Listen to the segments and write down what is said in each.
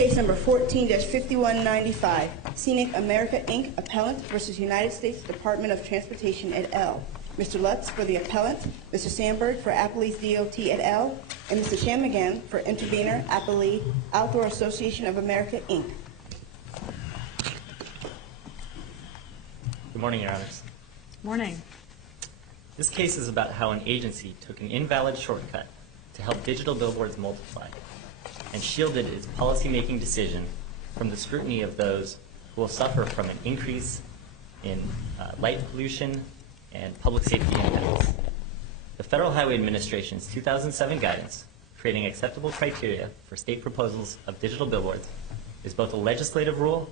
Case number 14-5195, Scenic America, Inc. Appellant versus United States Department of Transportation et al. Mr. Lutz for the appellant, Mr. Sandberg for Appellee's DOT et al., and Mr. Shanmugam for intervener, Appellee, Outdoor Association of America, Inc. Good morning, Your Honors. Morning. This case is about how an agency took an invalid shortcut to help digital billboards multiply and shielded its policymaking decision from the scrutiny of those who will suffer from an increase in light pollution and public safety impacts. The Federal Highway Administration's 2007 guidance, creating acceptable criteria for state proposals of digital billboards, is both a legislative rule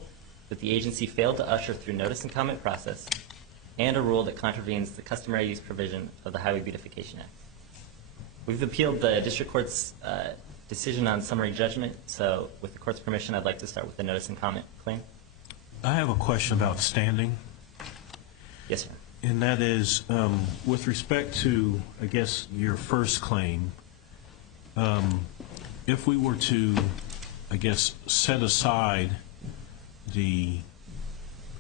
that the agency failed to usher through notice and comment process and a rule that contravenes the customary use provision of the Highway Beautification Act. We've appealed the district court's decision on summary judgment, so with the court's permission, I'd like to start with the notice and comment claim. I have a question about standing. Yes, sir. And that is, with respect to, I guess, your first claim, if we were to, I guess, set aside the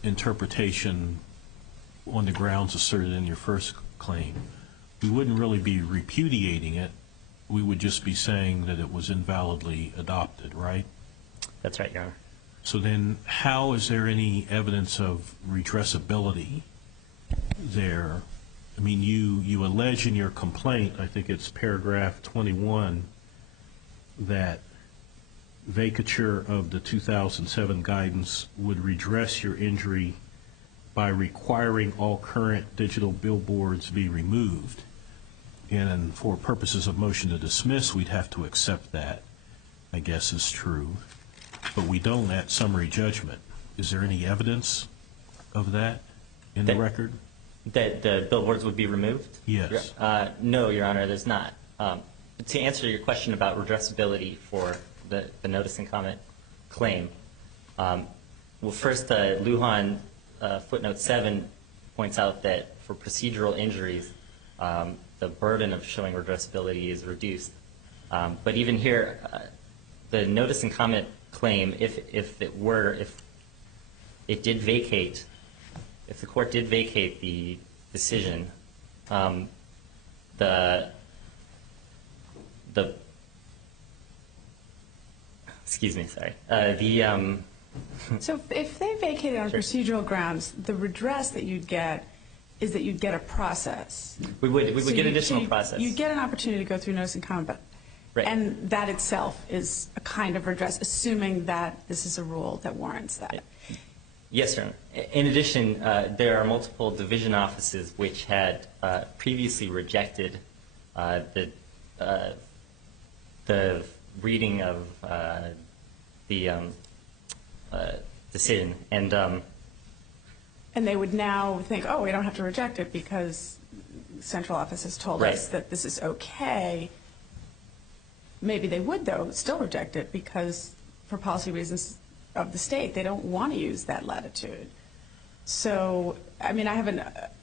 interpretation on the grounds asserted in your first claim, we wouldn't really be repudiating it. We would just be saying that it was invalidly adopted, right? That's right, Your Honor. So then how is there any evidence of redressability there? I mean, you allege in your complaint, I think it's paragraph 21, that vacature of the 2007 guidance would redress your injury by requiring all current digital billboards be removed. And for purposes of motion to dismiss, we'd have to accept that, I guess, is true. But we don't at summary judgment. Is there any evidence of that in the record? That the billboards would be removed? Yes. No, Your Honor, there's not. To answer your question about redressability for the notice and comment claim, well, first, Lujan footnote 7 points out that for procedural injuries, the burden of showing redressability is reduced. But even here, the notice and comment claim, if it did vacate, if the court did vacate the decision, excuse me, sorry. So if they vacated on procedural grounds, the redress that you'd get is that you'd get a process. We would get additional process. You get an opportunity to go through notice and comment, right. And that itself is a kind of redress, assuming that this is a rule that warrants that. Yes, sir. In addition, there are multiple division offices which had previously rejected the reading of the decision, and they would now think, oh, we don't have to reject it because central office has told us that this is okay. Maybe they would, though, still reject it because for policy reasons of the state, they don't want to use that latitude. So, I mean,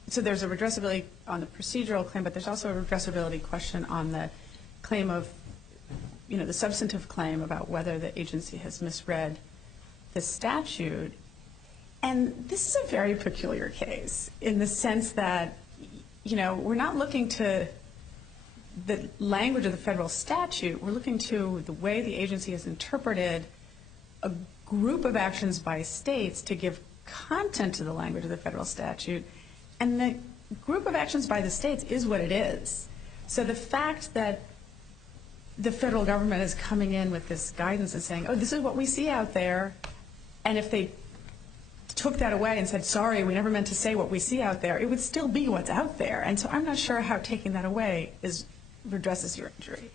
so there's a redressability on the procedural claim, but there's also a redressability question on the claim of, the substantive claim about whether the agency has misread the statute. And this is a very peculiar case in the sense that, we're not looking to the language of the federal statute. We're looking to the way the agency has interpreted a group of actions by states to give content to the language of the federal statute. And the group of actions by the states is what it is. So the fact that the federal government is coming in with this guidance and saying, oh, this is what we see out there, and if they took that away and said, sorry, we never meant to say what we see out there, it would still be what's out there. And so I'm not sure how taking that away redresses your injury.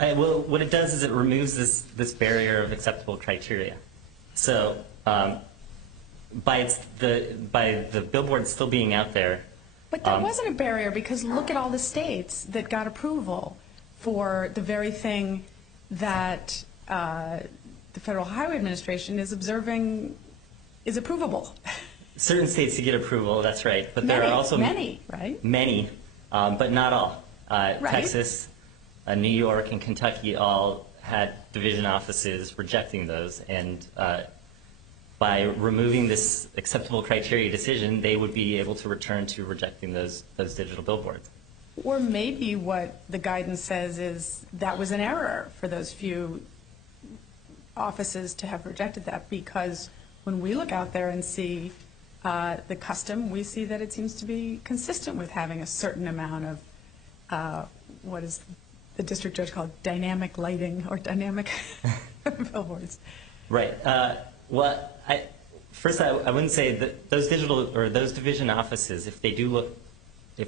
Well, what it does is it removes this barrier of acceptable criteria. So by the billboard still being out there. But that wasn't a barrier because look at all the states that got approval for the very thing that the Federal Highway Administration is observing is approvable. Certain states to get approval, that's right. But there are also many, right? Many, but not all. Right. Texas, New York, and Kentucky all had division offices rejecting those, and by removing this acceptable criteria decision, they would be able to return to rejecting those digital billboards. Or maybe what the guidance says is that was an error for those few offices to have rejected that, because when we look out there and see the custom, we see that it seems to be consistent with having a certain amount of what is the district judge called dynamic lighting or dynamic billboards. Right. Well, first I wouldn't say that those digital or those division offices, if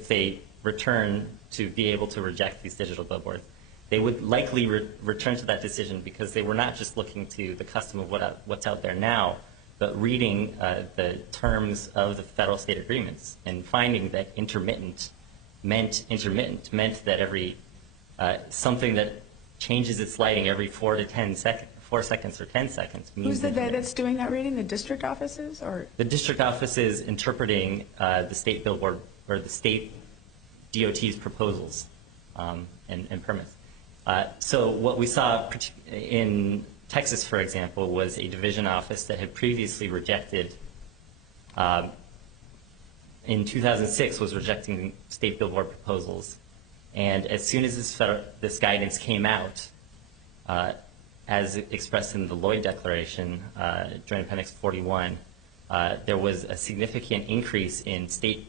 they return to be able to reject these digital billboards, they would likely return to that decision because they were not just looking to the custom of what's out there now, but reading the terms of the federal state agreements and finding that intermittent meant that every something that changes its lighting every 4 seconds or 10 seconds means. Who's the day that's doing that reading? The district offices, or the district offices interpreting the state billboard or the state DOT's proposals and permits. So what we saw in Texas, for example, was a division office that had previously rejected, in 2006, was rejecting state billboard proposals. And as soon as this guidance came out, as expressed in the Lloyd Declaration, Joint Appendix 41, there was a significant increase in state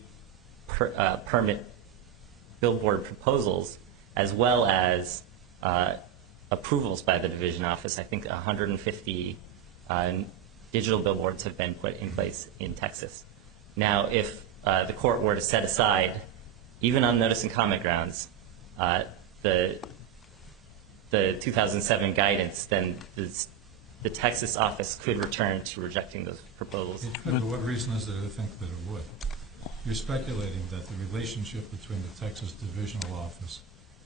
permit billboard proposals, as well as approvals by the division office. I think 150 digital billboards have been put in place in Texas. Now, if the court were to set aside, even on notice and comment grounds, the 2007 guidance, then the Texas office could return to rejecting those proposals. But what reason is there to think that it would? You're speculating that the relationship between the Texas divisional office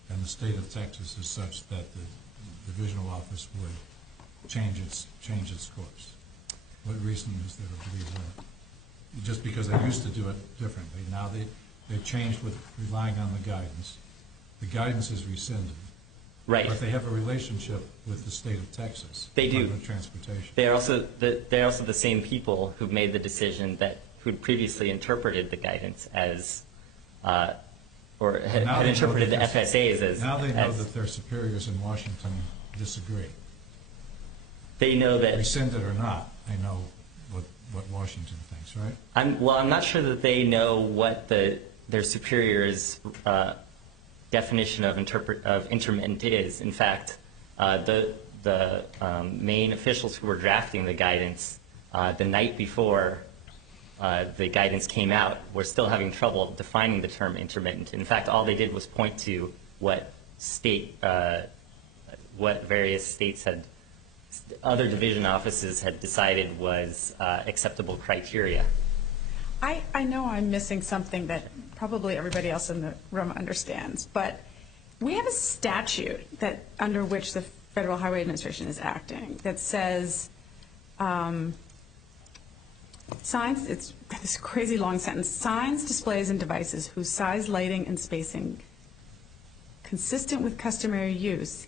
and the state of Texas is such that the divisional office would change its course. What reason is there to believe that? Just because they used to do it differently. Now they've changed with relying on the guidance. The guidance is rescinded. Right. But they have a relationship with the state of Texas. They do. Department of Transportation. They're also the same people who made the decision who'd previously interpreted the guidance as, or had interpreted the FSAs as. Now they know that their superiors in Washington disagree. They know that. Rescind it or not, they know what Washington thinks, right? I'm not sure that they know what their superiors' definition of intermittent is. In fact, the main officials who were drafting the guidance the night before the guidance came out were still having trouble defining the term intermittent. In fact, all they did was point to what various states other division offices had decided was acceptable criteria. I know I'm missing something that probably everybody else in the room understands, but we have a statute under which the Federal Highway Administration is acting that says signs, it's this crazy long sentence, signs, displays, and devices whose size, lighting, and spacing consistent with customary use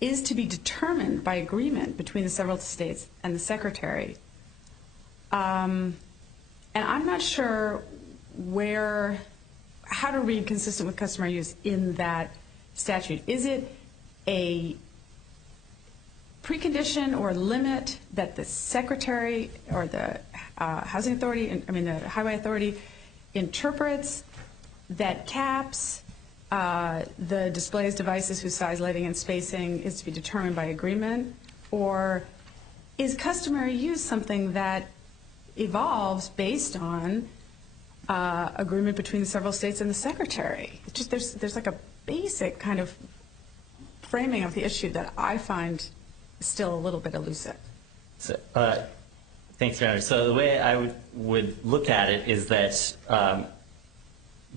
is to be determined by agreement between the several states and the Secretary. And I'm not sure how to read consistent with customary use in that statute. Is it a precondition or limit that the Secretary or the the Highway Authority interprets that caps the displays, devices whose size, lighting, and spacing is to be determined by agreement? Or is customary use something that evolves based on agreement between the several states and the Secretary? It's just there's like a basic kind of framing of the issue that I find still a little bit elusive. So, thanks, Your Honor. So the way I would look at it is that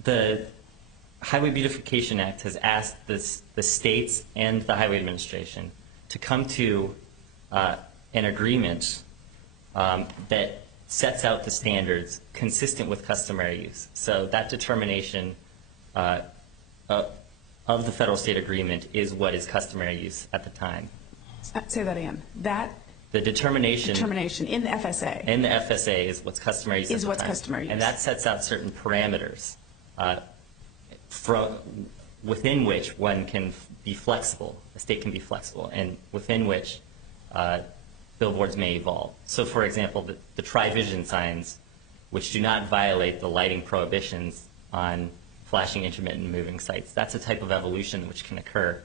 the Highway Beautification Act has asked the states and the Highway Administration to come to an agreement that sets out the standards consistent with customary use. So that determination of the federal-state agreement is what is customary use at the time. Say that again. That The determination in the FSA. in the FSA is what's customary use. Is at the what's time. customary use. And that sets out certain parameters within which one can be flexible. A state can be flexible, and within which billboards may evolve. So, for example, the Tri-Vision signs, which do not violate the lighting prohibitions on flashing, intermittent, moving sites. That's a type of evolution which can occur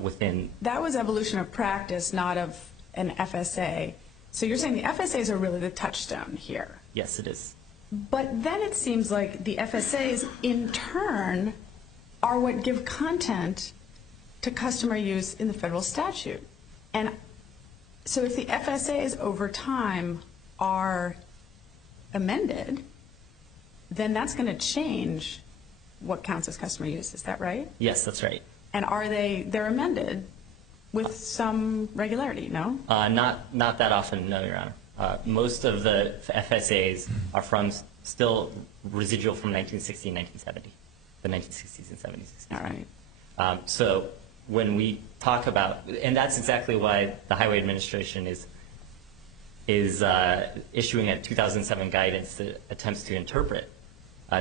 within. That was evolution of practice, not of an FSA. So you're saying the FSAs are really the touchstone here. Yes, it is. But then it seems like the FSAs, in turn, are what give content to customer use in the federal statute. And so if the FSAs over time are amended, then that's going to change what counts as customer use. Is that right? Yes, that's right. And they're amended with some regularity, no? Not that often, no, Your Honor. Most of the FSAs are still residual from 1960 and 1970, the 1960s and 70s. All right. So when we talk about, and that's exactly why the Highway Administration is issuing a 2007 guidance that attempts to interpret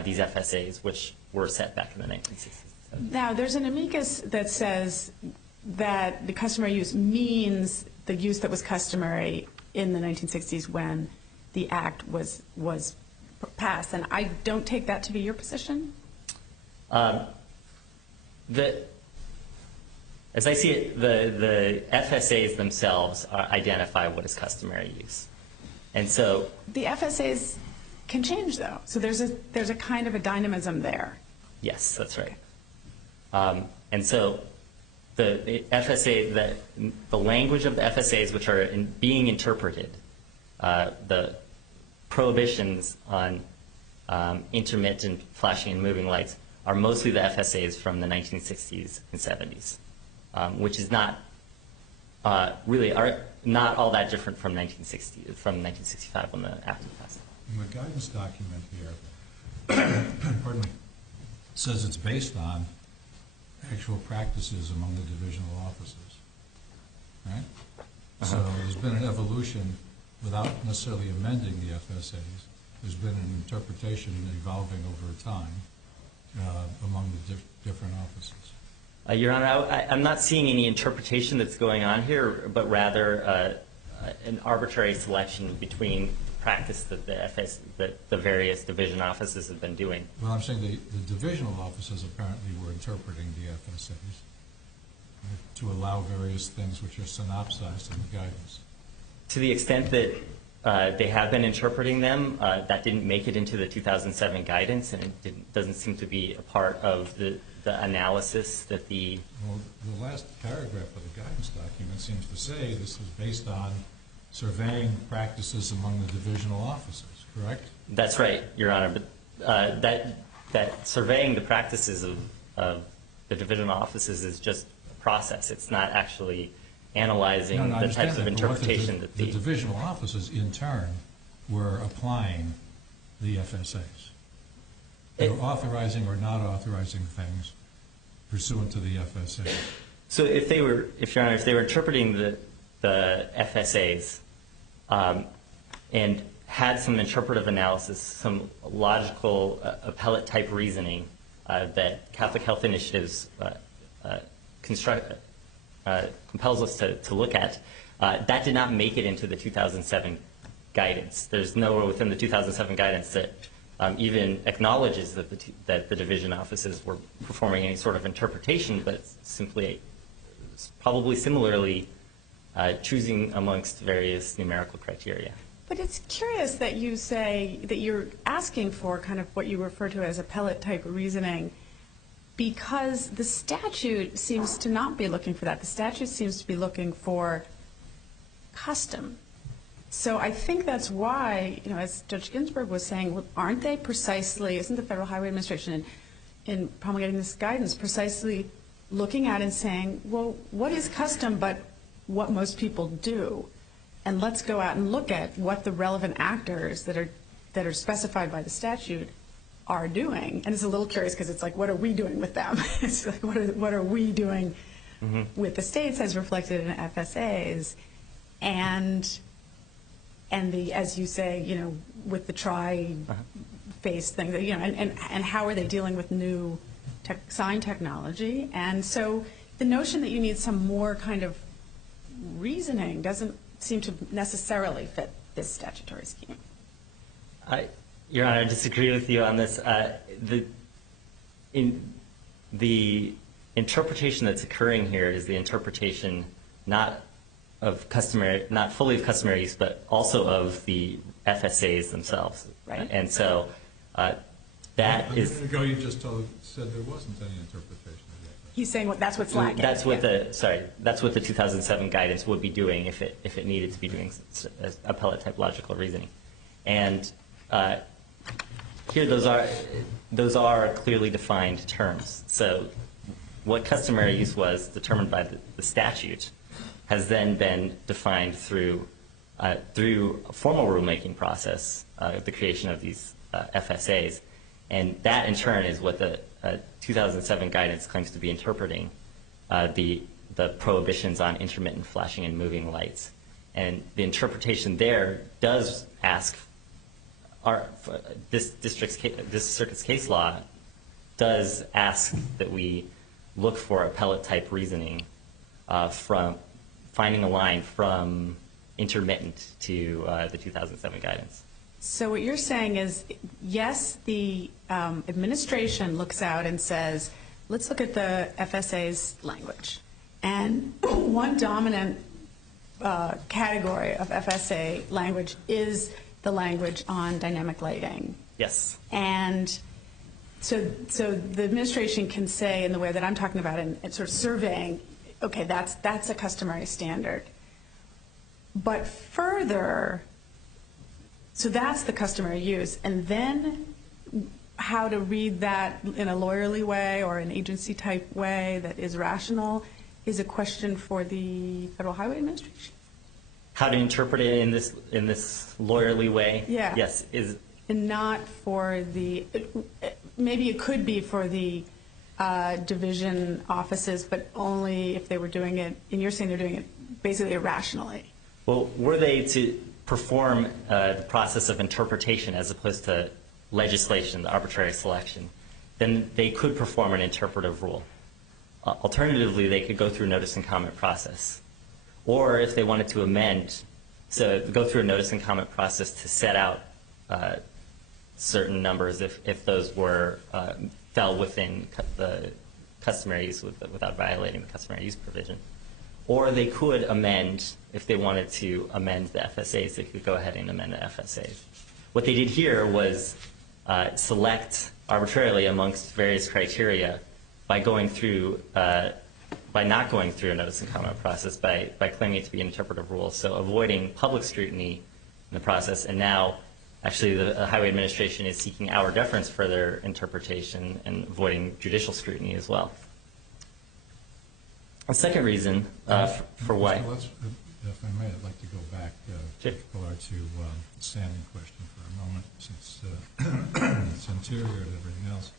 these FSAs, which were set back in the 1960s. Now, there's an amicus that says that the customary use means the use that was customary in the 1960s when the act was passed, and I don't take that to be your position? As I see it, the FSAs themselves identify what is customary use. And so the FSAs can change, though. So there's a kind of a dynamism there. yes, that's right. And so the FSA, the language of the FSAs which are being interpreted, the prohibitions on intermittent flashing and moving lights are mostly the FSAs from the 1960s and 70s, which is not really not all that different from 1965 when the act was passed. And the guidance document here, pardon me, says it's based on actual practices among the divisional offices, right? So there's been an evolution without necessarily amending the FSAs. There's been an interpretation evolving over time among the different offices. Your Honor, I'm not seeing any interpretation that's going on here, but rather an arbitrary selection between practice that the various division offices have been doing. Well, I'm saying the divisional offices apparently were interpreting the FSAs to allow various things which are synopsized in the guidance. To the extent that they have been interpreting them, that didn't make it into the 2007 guidance, and it doesn't seem to be a part of the analysis that the... Well, the last paragraph of the guidance document seems to say this is based on surveying practices among the divisional offices, correct? That's right, Your Honor, but that surveying the practices of the divisional offices is just a process. It's not actually analyzing the types of interpretation that the divisional offices in turn were applying the FSAs. They were authorizing or not authorizing things pursuant to the FSA. So if Your Honor, if they were interpreting the FSAs and had some interpretive analysis, some logical appellate type reasoning that Catholic Health Initiatives compels us to look at, that did not make it into the 2007 guidance. There's nowhere within the 2007 guidance that even acknowledges that the division offices were performing any sort of interpretation, but simply, probably similarly, choosing amongst various numerical criteria. But it's curious that you say that you're asking for kind of what you refer to as appellate type reasoning, because the statute seems to not be looking for that. The statute seems to be looking for custom. So I think that's why, as Judge Ginsburg was saying, well, aren't they precisely, isn't the Federal Highway Administration in promulgating this guidance precisely looking at and saying, well, what is custom but what most people do? And let's go out and look at what the relevant actors that are specified by the statute are doing. And it's a little curious because it's like, what are we doing with them? It's like, what are we doing with the states as reflected in FSAs? And the, as you say, you know, with the tri-phase thing, you know, and how are they dealing with new sign technology? And so the notion that you need some more kind of reasoning doesn't seem to necessarily fit this statutory scheme. Your Honor, I disagree with you on this. The interpretation that's occurring here is the interpretation not fully of customary use, but also of the FSAs themselves. Right. And so that is. A minute ago, you just said there wasn't any interpretation of that. He's saying that's what's lacking. That's what that's what the 2007 guidance would be doing if it needed to be doing appellate typological reasoning, and here those are clearly defined terms. So what customary use was determined by the statute has then been defined through a formal rulemaking process, the creation of these FSAs, and that in turn is what the 2007 guidance claims to be interpreting, the prohibitions on intermittent flashing and moving lights. And the interpretation there does ask, this circuit's case law does ask that we look for appellate type reasoning from finding a line from intermittent to the 2007 guidance. So what you're saying is, yes, the administration looks out and says, let's look at the FSA's language. And one dominant category of FSA language is the language on dynamic lighting. Yes. And so the administration can say, in the way that I'm talking about, and sort of surveying, okay, that's a customary standard. But further, so that's the customary use. And then how to read that in a lawyerly way or an agency type way that is rational is a question for the Federal Highway Administration. How to interpret it in this lawyerly way? Yeah. Yes. And not for the, maybe it could be for the division offices, but only if they were doing it, and you're saying they're doing it basically irrationally. Well, were they to perform the process of interpretation as opposed to legislation, the arbitrary selection, then they could perform an interpretive rule. Alternatively, they could go through a notice and comment process. Or if they wanted to amend, so go through a notice and comment process to set out certain numbers if those were fell within the customary use without violating the customary use provision. Or they could amend, if they wanted to amend the FSAs, they could go ahead and amend the FSAs. What they did here was select arbitrarily amongst various criteria by going through, by not going through a notice and comment process, by claiming it to be an interpretive rule, so avoiding public scrutiny in the process. And now, actually, the Highway Administration is seeking our deference for their interpretation and avoiding judicial scrutiny as well. A second reason for why. If I may, I'd like to go back, Sure. to the standing question for a moment, since it's interior and everything else.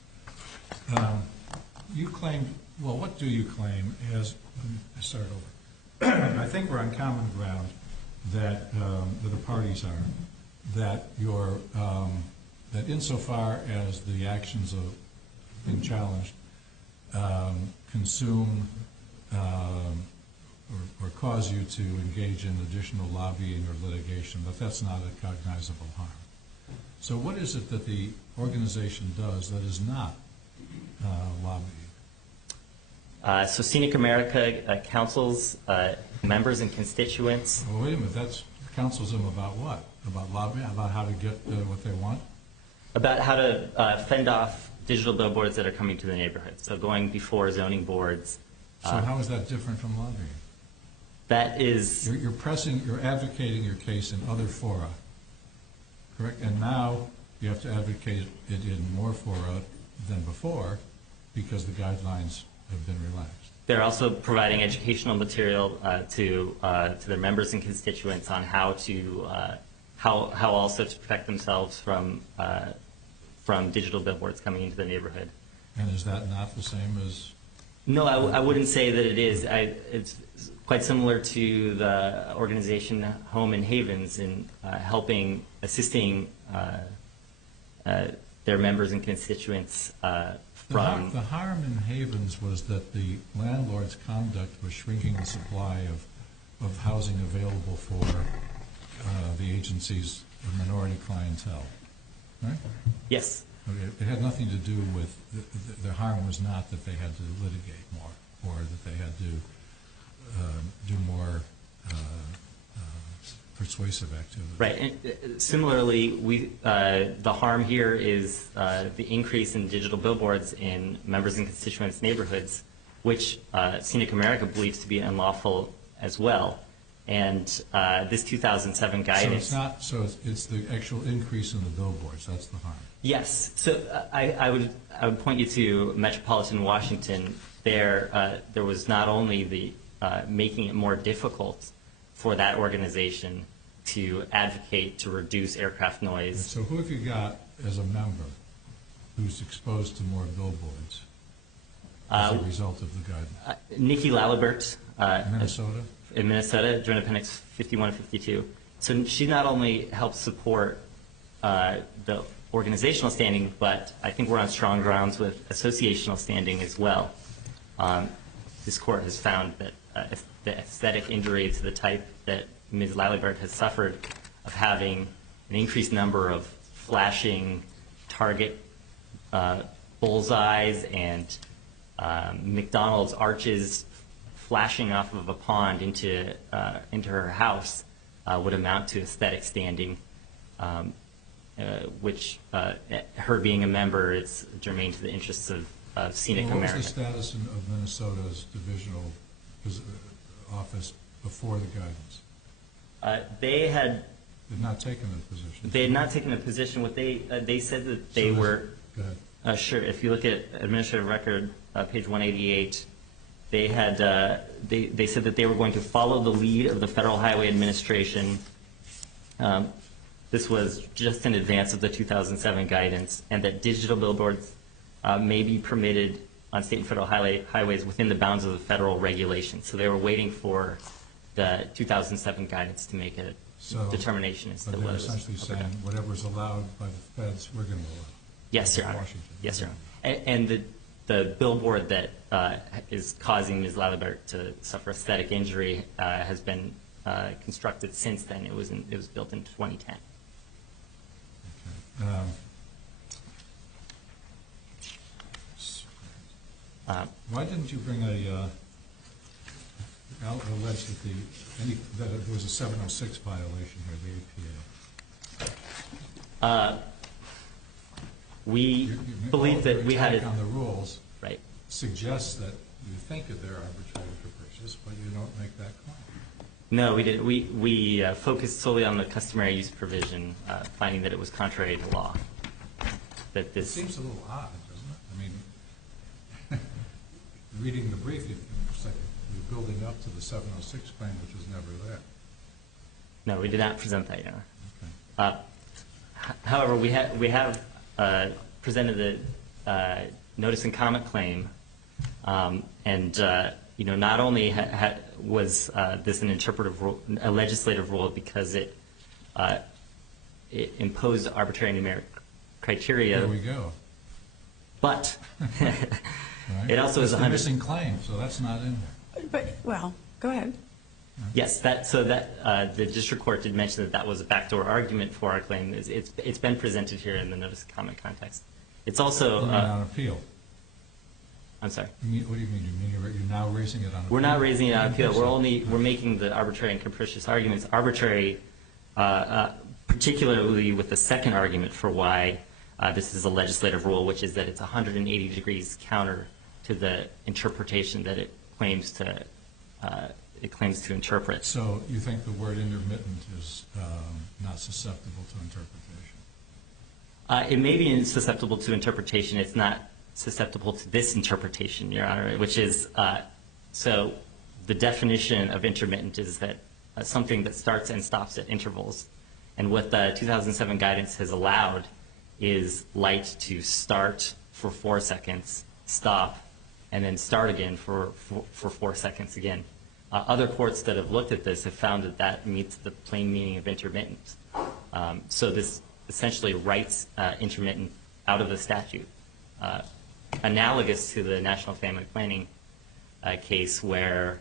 You claim, well, what do you claim as, let me start over. I think we're on common ground that the parties are, that that insofar as the actions of being challenged consume or cause you to engage in additional lobbying or litigation, but that's not a cognizable harm. So what is it that the organization does that is not lobbying? So Scenic America counsels members and constituents. Well, wait a minute, that counsels them about what? About lobbying? About how to get what they want? About how to fend off digital billboards that are coming to the neighborhood. So going before zoning boards. So how is that different from lobbying? That is... You're advocating your case in other fora, correct? And now you have to advocate it in more fora than before because the guidelines have been relaxed. They're also providing educational material to their members and constituents on how to how also to protect themselves from from digital billboards coming into the neighborhood. And is that not the same as? No, I wouldn't say that it is. It's quite similar to the organization Home and Havens in assisting their members and constituents from. The harm in Havens was that the landlord's conduct was shrinking the supply of housing available for the agency's minority clientele, right? Yes. It had nothing to do with, the harm was not that they had to litigate more or that they had to do more persuasive activity. Right. And similarly, the harm here is the increase in digital billboards in members and constituents' neighborhoods, which Scenic America believes to be unlawful as well. And this 2007 guidance. So it's the actual increase in the billboards. That's the harm. Yes. So I would point you to Metropolitan Washington. There was not only the making it more difficult for that organization to advocate to reduce aircraft noise. So who have you got as a member who's exposed to more billboards as a result of the guidance? Nikki Lalibert. Minnesota? In Minnesota, Joint Appendix 51 and 52. So she not only helps support the organizational standing, but I think we're on strong grounds with associational standing as well. This court has found that the aesthetic injury to the type that Ms. Lalibert has suffered of having an increased number of flashing target bullseyes and McDonald's arches flashing off of a pond into her house would amount to aesthetic standing, which her being a member is germane to the interests of Scenic America. What was the status of Minnesota's divisional office before the guidance? They had not taken a position. They had not taken a position. What they said that they were. Go ahead. Sure. If you look at Administrative Record, page 188. They had they said that they were going to follow the lead of the Federal Highway Administration. This was just in advance of the 2007 guidance, and that digital billboards may be permitted on state and federal highways within the bounds of the federal regulations. So they were waiting for the 2007 guidance to make a determination as to whether it was. But they're essentially saying whatever's allowed by the feds, we're going to allow. Yes, Your Honor. Washington. Yes, Your Honor. And the billboard that is causing Ms. Lalibert to suffer aesthetic injury has been constructed since then. It was built in 2010. Okay. Why didn't you bring allege that there was a 706 violation here, the APA? We believe that we had it on the rules. Right. Suggests that you think that they're arbitrary and capricious, but you don't make that claim. No, we didn't. We focused solely on the customary use provision, finding that it was contrary to law. That this It seems a little odd, doesn't it? I mean, reading the brief, it looks like you're building up to the 706 claim, which was never there. No, we did not present that, Your Honor. Okay. However, we have presented the notice and comment claim, and not only was this an interpretive rule, a legislative rule, because it imposed arbitrary numeric criteria. There we go. But Right. it also is a missing claim, so that's not in there. But, well, go ahead. Yes, the district court did mention that was a backdoor argument for our claim. It's been presented here in the notice and comment context. It's also on appeal. I'm sorry. What do you mean? You're now raising it on appeal? We're not raising it on appeal. We're making the arbitrary and capricious arguments arbitrary, particularly with the second argument for why this is a legislative rule, which is that it's 180 degrees counter to the interpretation that it claims to interpret. So you think the word intermittent is not susceptible to interpretation? It may be susceptible to interpretation. It's not susceptible to this interpretation, Your Honor, which is so the definition of intermittent is that something that starts and stops at intervals. And what the 2007 guidance has allowed is light to start for 4 seconds, stop, and then start again for 4 seconds again. Other courts that have looked at this have found that that meets the plain meaning of intermittent. So this essentially writes intermittent out of the statute. Analogous to the National Family Planning case where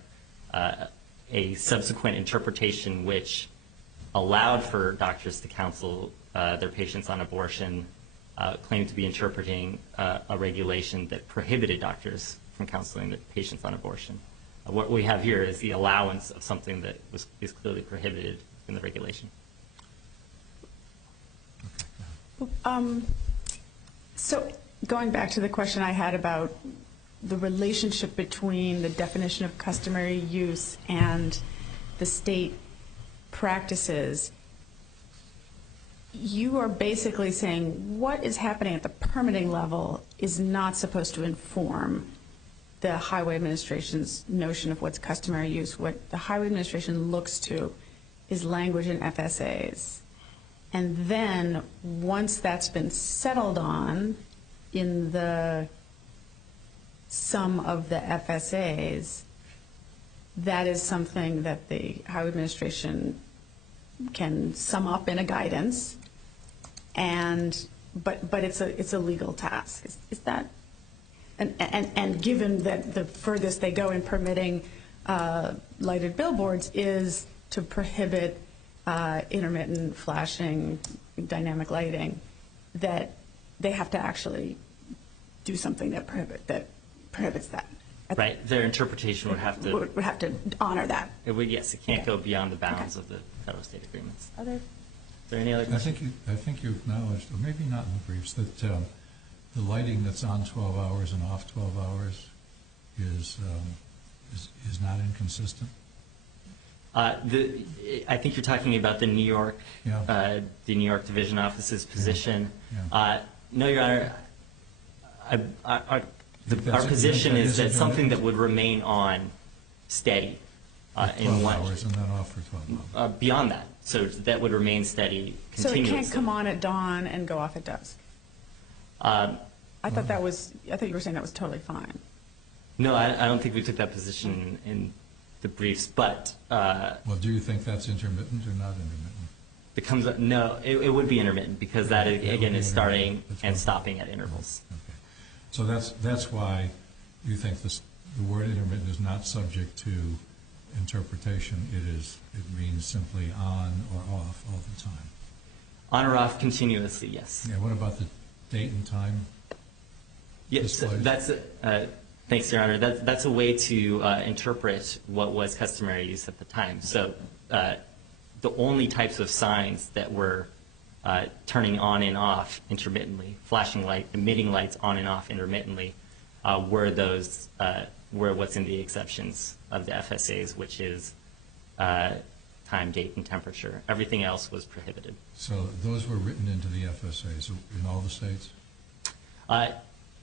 a subsequent interpretation which allowed for doctors to counsel their patients on abortion claimed to be interpreting a regulation that prohibited doctors from counseling their patients on abortion. What we have here is the allowance of something that is clearly prohibited in the regulation. So going back to the question I had about the relationship between the definition of customary use and the state practices, you are basically saying what is happening at the permitting level is not supposed to inform the Highway Administration's notion of what's customary use. What the Highway Administration looks to is language in FSAs. And then once that's been settled on in the sum of the FSAs, that is something that the Highway Administration can sum up in a guidance, but it's a legal task. Is that? And given that the furthest they go in permitting lighted billboards is to prohibit intermittent flashing, dynamic lighting, that they have to actually do something that prohibits that. Right. Their interpretation would have to honor that. It would, yes. It can't go beyond the bounds of the federal state agreements. Is there any other questions? I think you acknowledged, or maybe not in the briefs, that the lighting that's on 12 hours and off 12 hours is not inconsistent. I think you're talking about the New York Division Office's position. Yeah. No, Your Honor. Our position is that something that would remain on steady in 12 hours and then off for 12 hours. Beyond that, so that would remain steady continuously. So it can't come on at dawn and go off at dusk. I thought you were saying that was totally fine. No, I don't think we took that position in the briefs, but. Well, do you think that's intermittent or not intermittent? No, it would be intermittent because that again is starting and stopping at intervals. Okay. So that's why you think the word intermittent is not subject to interpretation. It means simply on or off all the time. On or off continuously, yes. Yeah. What about the date and time? Yes, thanks, Your Honor. That's a way to interpret what was customary use at the time. So the only types of signs that were turning on and off intermittently, flashing light, emitting lights on and off intermittently, were what's in the exceptions of the FSAs, which is time, date, and temperature. Everything else was prohibited. So those were written into the FSAs in all the states?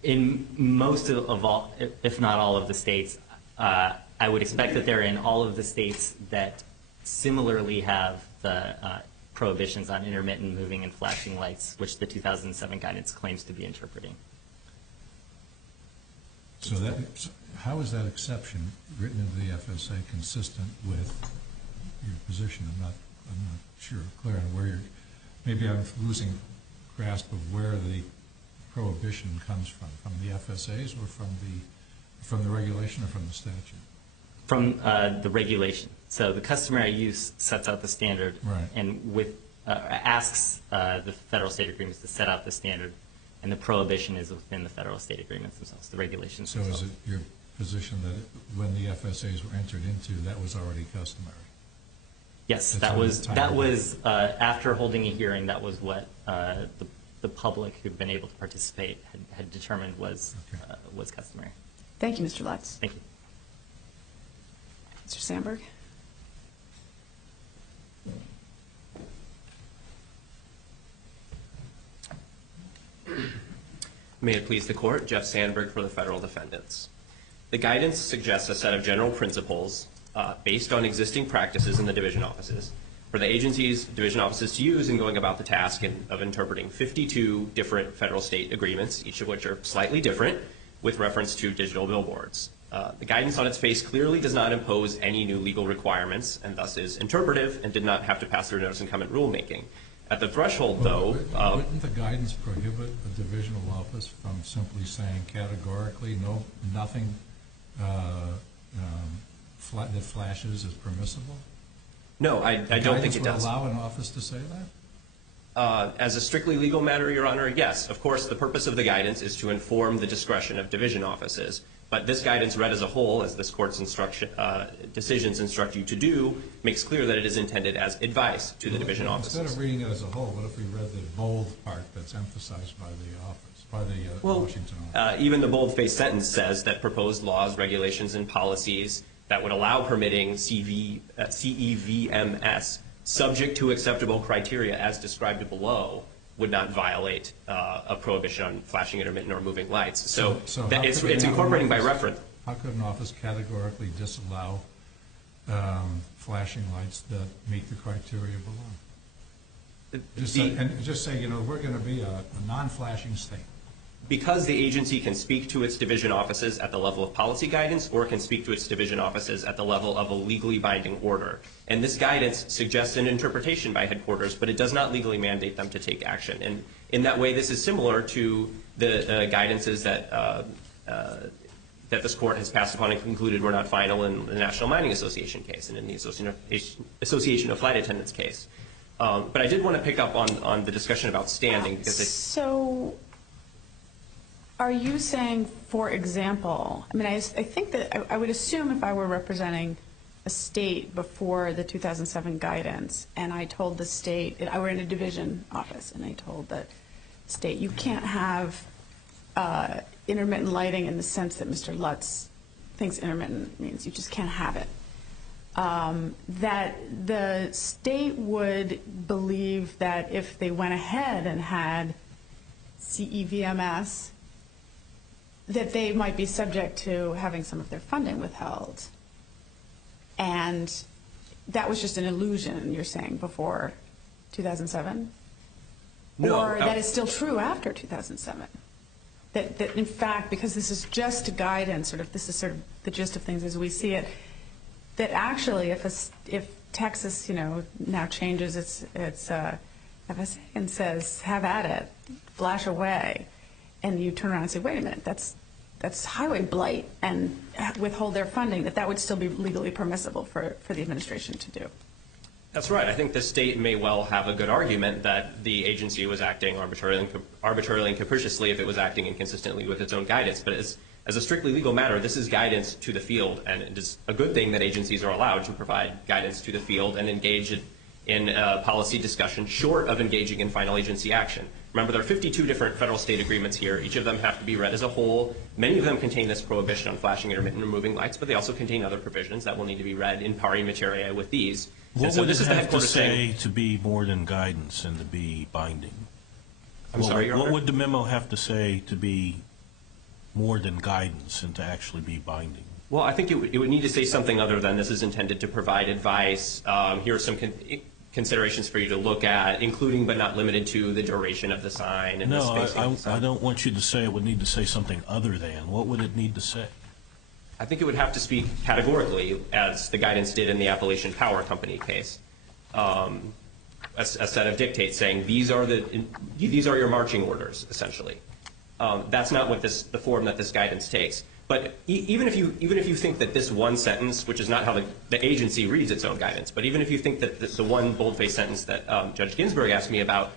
In most of all, if not all of the states, I would expect that they're in all of the states that similarly have the prohibitions on intermittent moving and flashing lights, which the 2007 guidance claims to be interpreting. So how is that exception written into the FSA consistent with your position? I'm not sure, clear on where maybe I'm losing grasp of where the prohibition comes from the FSAs or from the regulation or from the statute? From the regulation. So the customary use sets out the standard, right, and asks the federal state agreements to set out the standard, and the prohibition is within the federal state agreements themselves, the regulations themselves. So is it your position that when the FSAs were entered into, that was already customary? Yes, that was after holding a hearing. That was what the public who'd been able to participate had determined was customary. Thank you, Mr. Lutz. Thank you. Mr. Sandberg. May it please the Court, Jeff Sandberg for the federal defendants. The guidance suggests a set of general principles based on existing practices in the division offices for the agency's division offices to use in going about the task of interpreting 52 different federal-state agreements, each of which are slightly different, with reference to digital billboards. The guidance on its face clearly does not impose any new legal requirements and thus is interpretive and did not have to pass through notice and comment rulemaking. At the threshold, though... Wouldn't the guidance prohibit a divisional office from simply saying categorically nothing that flashes is permissible? No, I don't think it does. Guidance would allow an office to say that? As a strictly legal matter, Your Honor, yes. Of course, the purpose of the guidance is to inform the discretion of division offices. But this guidance read as a whole, as this Court's decisions instruct you to do, makes clear that it is intended as advice to the division offices. Instead of reading it as a whole, what if we read the bold part that's emphasized by the office, by the Washington office? Even the bold-faced sentence says that proposed laws, regulations, and policies that would allow permitting CEVMS subject to acceptable criteria as described below would not violate a prohibition on flashing, intermittent, or moving lights. So it's incorporating by reference. How could an office categorically disallow flashing lights that meet the criteria below? Just say, we're going to be a non-flashing state. Because the agency can speak to its division offices at the level of policy guidance or can speak to its division offices at the level of a legally binding order. And this guidance suggests an interpretation by headquarters, but it does not legally mandate them to take action. And in that way, this is similar to the guidances that this Court has passed upon and concluded were not final in the National Mining Association case and in the Association of Flight Attendants case. But I did want to pick up on the discussion about standing. So are you saying, for example, I think that I would assume if I were representing a state before the 2007 guidance and I told the state, I were in a division office and I told the state, you can't have intermittent lighting in the sense that Mr. Lutz thinks intermittent means. You just can't have it. That the state would believe that if they went ahead and had CEVMS, that they might be subject to having some of their funding withheld. And that was just an illusion, you're saying, before 2007? No. Or that is still true after 2007? That in fact, because this is just a guidance, this is sort of the gist of things as we see it, that actually if Texas, now changes its FSA and says, have at it, flash away, and you turn around and say, wait a minute, that's highway blight, and withhold their funding, that would still be legally permissible for the administration to do. That's right. I think the state may well have a good argument that the agency was acting arbitrarily and capriciously if it was acting inconsistently with its own guidance. But as a strictly legal matter, this is guidance to the field, and it is a good thing that agencies are allowed to provide guidance to the field and engage in policy discussion short of engaging in final agency action. Remember, there are 52 different federal-state agreements here. Each of them have to be read as a whole. Many of them contain this prohibition on flashing, intermittent, or moving lights, but they also contain other provisions that will need to be read in pari materia with these. What would it have to say to be more than guidance and to be binding? I'm sorry, Your Honor? What would the memo have to say to be more than guidance and to actually be binding? Well, I think it would need to say something other than this is intended to provide advice. Here are some considerations for you to look at, including but not limited to the duration of the sign and the spacing of the sign. I don't want you to say it would need to say something other than. What would it need to say? I think it would have to speak categorically, as the guidance did in the Appalachian Power Company case, a set of dictates saying these are your marching orders, essentially. That's not what the form that this guidance takes. But even if you think that this one sentence, which is not how the agency reads its own guidance, but even if you think that the one bold-faced sentence that Judge Ginsburg asked me about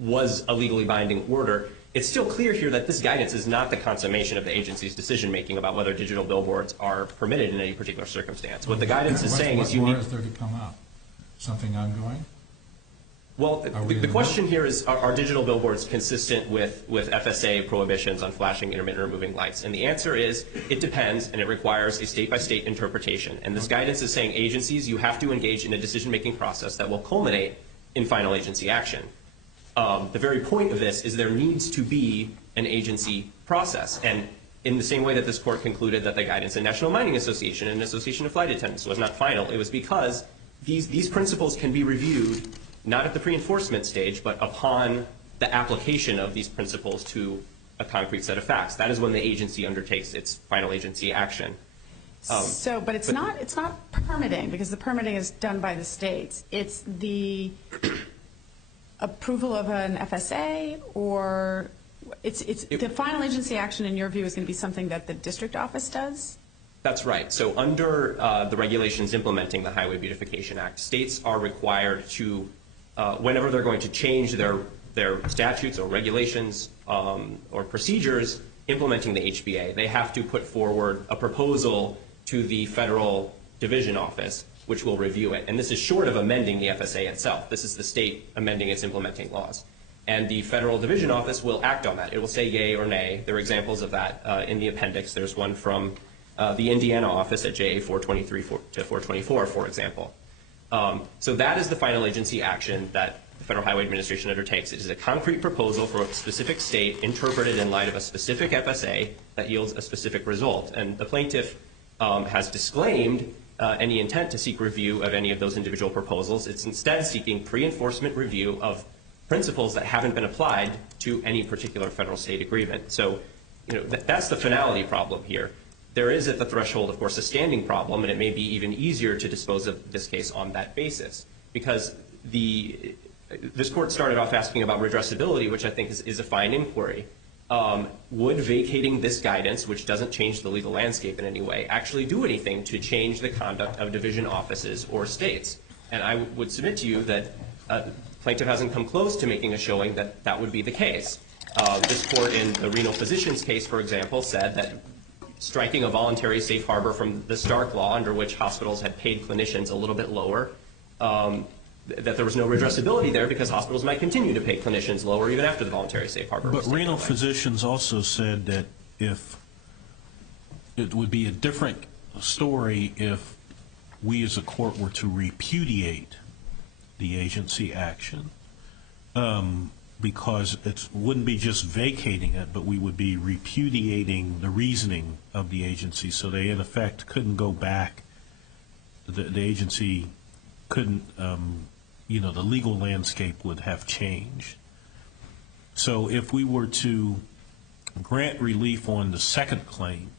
was a legally binding order, it's still clear here that this guidance is not the consummation of the agency's decision-making about whether digital billboards are permitted in any particular circumstance. What the guidance is saying is you need... What more is there to come out? Something ongoing? Well, the question here is, are digital billboards consistent with FSA prohibitions on flashing, intermittent, or moving lights? And the answer is, it depends, and it requires a state-by-state interpretation. And this guidance is saying, agencies, you have to engage in a decision-making process that will culminate in final agency action. The very point of this is there needs to be an agency process. And in the same way that this Court concluded that the guidance in National Mining Association and Association of Flight Attendants was not final, it was because these principles can be reviewed not at the pre-enforcement stage, but upon the application of these principles to a concrete set of facts. That is when the agency undertakes its final agency action. But it's not permitting, because the permitting is done by the states. It's the approval of an FSA, or the final agency action, in your view, is going to be something that the district office does? That's right. So under the regulations implementing the Highway Beautification Act, states are required to, whenever they're going to change their statutes or regulations or procedures implementing the HBA, they have to put forward a proposal to the federal division office, which will review it. And this is short of amending the FSA itself. This is the state amending its implementing laws. And the federal division office will act on that. It will say yay or nay. There are examples of that in the appendix. There's one from the Indiana office at JA 423 to 424, for example. So that is the final agency action that the Federal Highway Administration undertakes. It is a concrete proposal for a specific state interpreted in light of a specific FSA that yields a specific result. And the plaintiff has disclaimed any intent to seek review of any of those individual proposals. It's instead seeking pre-enforcement review of principles that haven't been applied to any particular federal state agreement. So, that's the finality problem here. There is at the threshold, of course, a standing problem, and it may be even easier to dispose of this case on that basis, because this court started off asking about redressability, which I think is a fine inquiry. Would vacating this guidance, which doesn't change the legal landscape in any way, actually do anything to change the conduct of division offices or states? And I would submit to you that plaintiff hasn't come close to making a showing that that would be the case. This court in the renal physicians case, for example, said that striking a voluntary safe harbor from the Stark law, under which hospitals had paid clinicians a little bit lower, that there was no redressability there because hospitals might continue to pay clinicians lower even after the voluntary safe harbor was taken away. But renal away. physicians also said that if it would be a different story if we as a court were to repudiate the agency action, because it wouldn't be just vacating it, but we would be repudiating the reasoning of the agency. So they, in effect, couldn't go back. The agency couldn't, the legal landscape would have changed. So if we were to grant relief on the second claim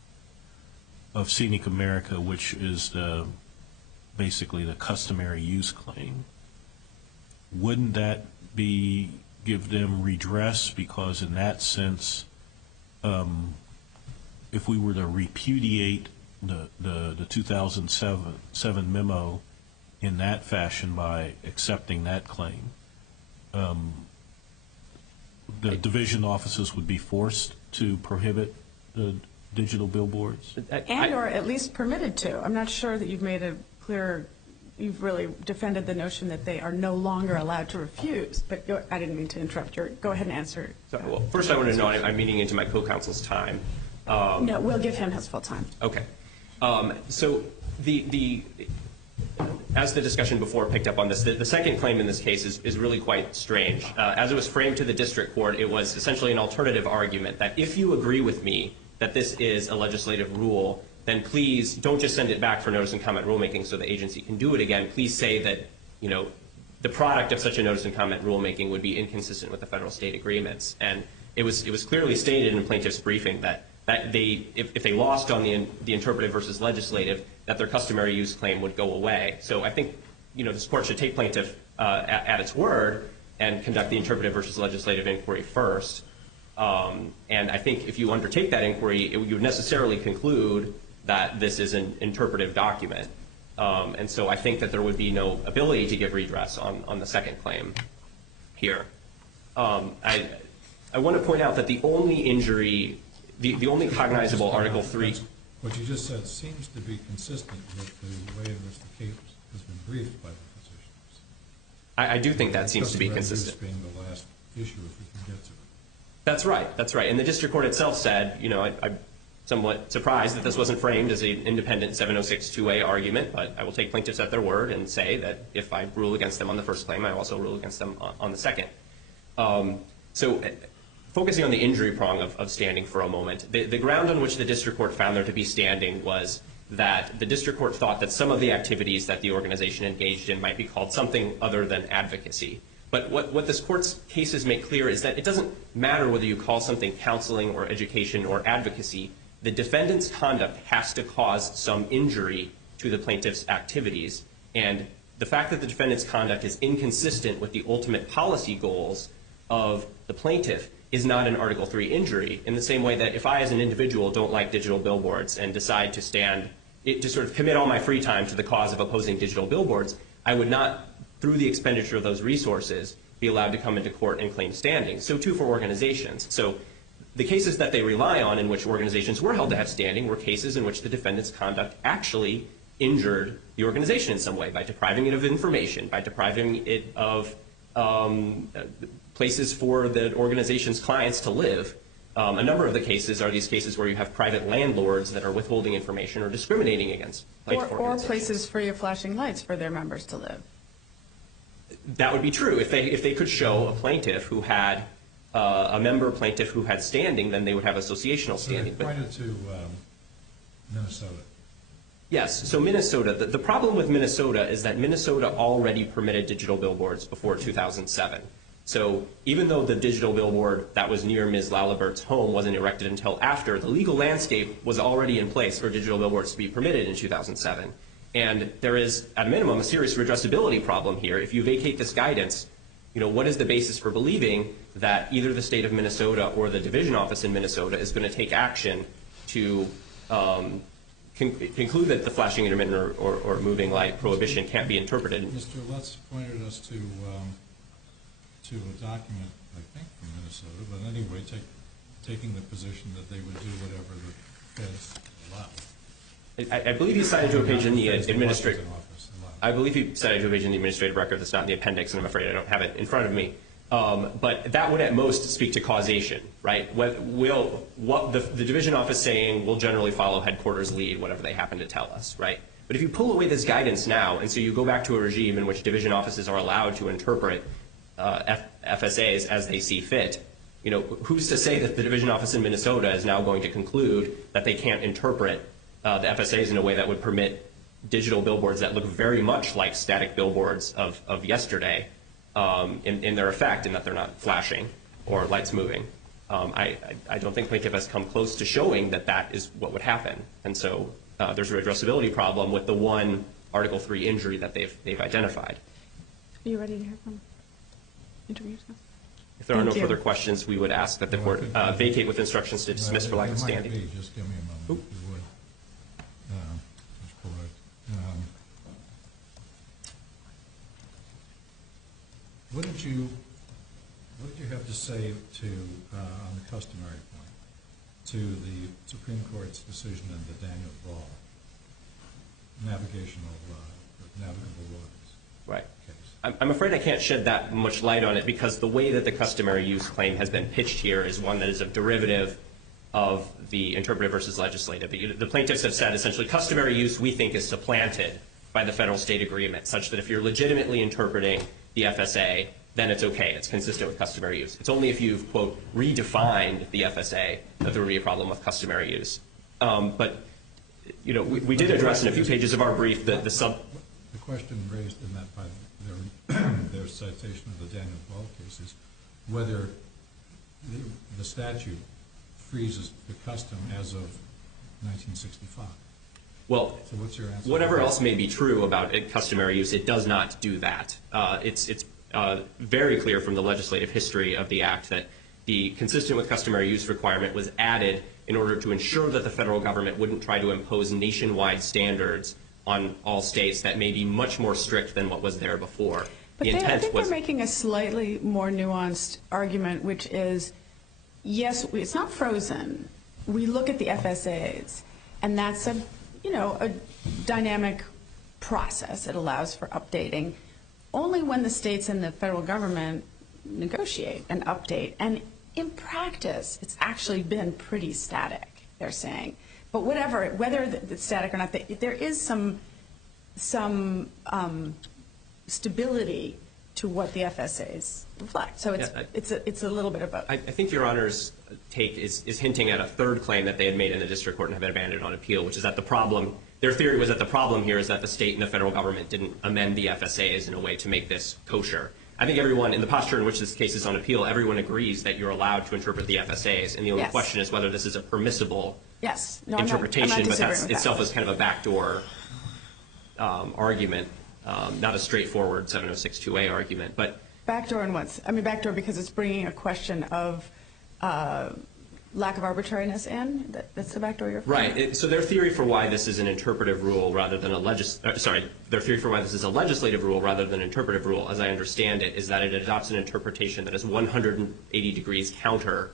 of Scenic America, which is basically the customary use claim, wouldn't that give them redress? Because in that sense, if we were to repudiate the 2007 memo in that fashion by accepting that claim, the division offices would be forced to prohibit the digital billboards? And or at least permitted to. I'm not sure that you've made a clear, you've really defended the notion that they are no longer allowed to refuse. But I didn't mean to interrupt. Go ahead and answer. Well, first I want to know, I'm meeting into my co-counsel's time. No, we'll give him his full time. Okay. So as the discussion before picked up on this, the second claim in this case is really quite strange. As it was framed to the district court, it was essentially an alternative argument that if you agree with me that this is a legislative rule, then please don't just send it back for notice and comment rulemaking so the agency can do it again. Please say that, the product of such a notice and comment rulemaking would be inconsistent with the federal state agreements. And it was clearly stated in the plaintiff's briefing that if they lost on the interpretive versus legislative, that their customary use claim would go away. So I think, this court should take plaintiff at its word and conduct the interpretive versus legislative inquiry first. And I think if you undertake that inquiry, you would necessarily conclude that this is an interpretive document. And so I think that there would be no ability to give redress on the second claim here. I want to point out that the only injury, the only cognizable Article 3. What you just said seems to be consistent with the way in which the case has been briefed by the physicians. I do think that seems to be consistent. Being the last issue, if we can get to it. That's right. And the district court itself said, I'm somewhat surprised that this wasn't framed as an independent 706-2A argument, but I will take plaintiffs at their word and say that if I rule against them on the first claim, I also rule against them on the second. So focusing on the injury prong of standing for a moment, the ground on which the district court found there to be standing was that the district court thought that some of the activities that the organization engaged in might be called something other than advocacy. But what this court's cases make clear is that it doesn't matter whether you call something counseling or education or advocacy. The defendant's conduct has to cause some injury to the plaintiff's activities. And the fact that the defendant's conduct is inconsistent with the ultimate policy goals of the plaintiff is not an Article III injury, in the same way that if I as an individual don't like digital billboards and decide to sort of commit all my free time to the cause of opposing digital billboards, I would not, through the expenditure of those resources, be allowed to come into court and claim standing. So too for organizations. So the cases that they rely on in which organizations were held to have standing were cases in which the defendant's conduct actually injured the organization in some way by depriving it of information, by depriving it of places for the organization's clients to live. A number of the cases are these cases where you have private landlords that are withholding information or discriminating against plaintiff organizations. Or places free of flashing lights for their members to live. That would be true. If they could show a plaintiff who had a member plaintiff who had standing, then they would have associational standing. So they pointed to Minnesota. Yes. So Minnesota, the problem with Minnesota is that Minnesota already permitted digital billboards before 2007. So even though the digital billboard that was near Ms. Lalibert's home wasn't erected until after, the legal landscape was already in place for digital billboards to be permitted in 2007. And there is, at a minimum, a serious redressability problem here. If you vacate this guidance, what is the basis for believing that either the state of Minnesota or the division office in Minnesota is going to take action to conclude that the flashing intermittent or moving light prohibition can't be interpreted? Mr. Lutz pointed us to a document, I think, from Minnesota, but anyway, taking the position that they would do whatever the feds allow. I believe he cited to a page in the administrative. I believe he cited to a page in the administrative record that's not in the appendix, and I'm afraid I don't have it in front of me. But that would at most speak to causation, right? What the division office saying will generally follow headquarters lead, whatever they happen to tell us, right? But if you pull away this guidance now, and so you go back to a regime in which division offices are allowed to interpret FSAs as they see fit, who's to say that the division office in Minnesota is now going to conclude that they can't interpret the FSAs in a way that would permit digital billboards that look very much like static billboards of yesterday in their effect, in that they're not flashing or lights moving. I don't think plaintiff has come close to showing that that is what would happen. And so there's a redressability problem with the one Article III injury that they've identified. Are you ready to hear from interviewers now? If there are no further questions, we would ask that the court vacate with instructions to dismiss for lack of standing. Just give me a moment, if you would. Mr. Pollard. What did you have to say on the customary point to the Supreme Court's decision in the Daniel Ball navigable waters? Right. I'm afraid I can't shed that much light on it because the way that the customary use claim has been pitched here is one that is a derivative of the interpretive versus legislative. The plaintiffs have said essentially customary use we think is supplanted by the federal-state agreement, such that if you're legitimately interpreting the FSA, then it's okay. It's consistent with customary use. It's only if you've, quote, redefined the FSA that there would be a problem with customary use. But we did address in a few pages of our brief the question raised in that by their citation of the Daniel Ball case is whether the statute freezes the custom as of 1965. Well, so what's your answer? Whatever else may be true about customary use, it does not do that. It's very clear from the legislative history of the Act that the consistent with customary use requirement was added in order to ensure that the federal government wouldn't try to impose nationwide standards on all states that may be much more strict than what was there before. But I think they're making a slightly more nuanced argument, which is, yes, it's not frozen. We look at the FSAs, and that's a dynamic process. It allows for updating only when the states and the federal government negotiate and update. And in practice, it's actually been pretty static, they're saying. But whether it's static or not, there is some stability to what the FSAs reflect. So it's a little bit of both. I think Your Honor's take is hinting at a third claim that they had made in the district court and have abandoned on appeal, which is that the problem, their theory was that the problem here is that the state and the federal government didn't amend the FSAs in a way to make this kosher. I think everyone, in the posture in which this case is on appeal, everyone agrees that you're allowed to interpret the FSAs, and the only question is whether this is a permissible interpretation, but that itself is kind of a backdoor argument, not a straightforward 706-2A argument. But backdoor in what? I mean, backdoor because it's bringing a question of lack of arbitrariness in? That's the backdoor you're referring to? Right. So their theory for why this is an interpretive rule rather than their theory for why this is a legislative rule rather than an interpretive rule, as I understand it, is that it adopts an interpretation that is 180 degrees counter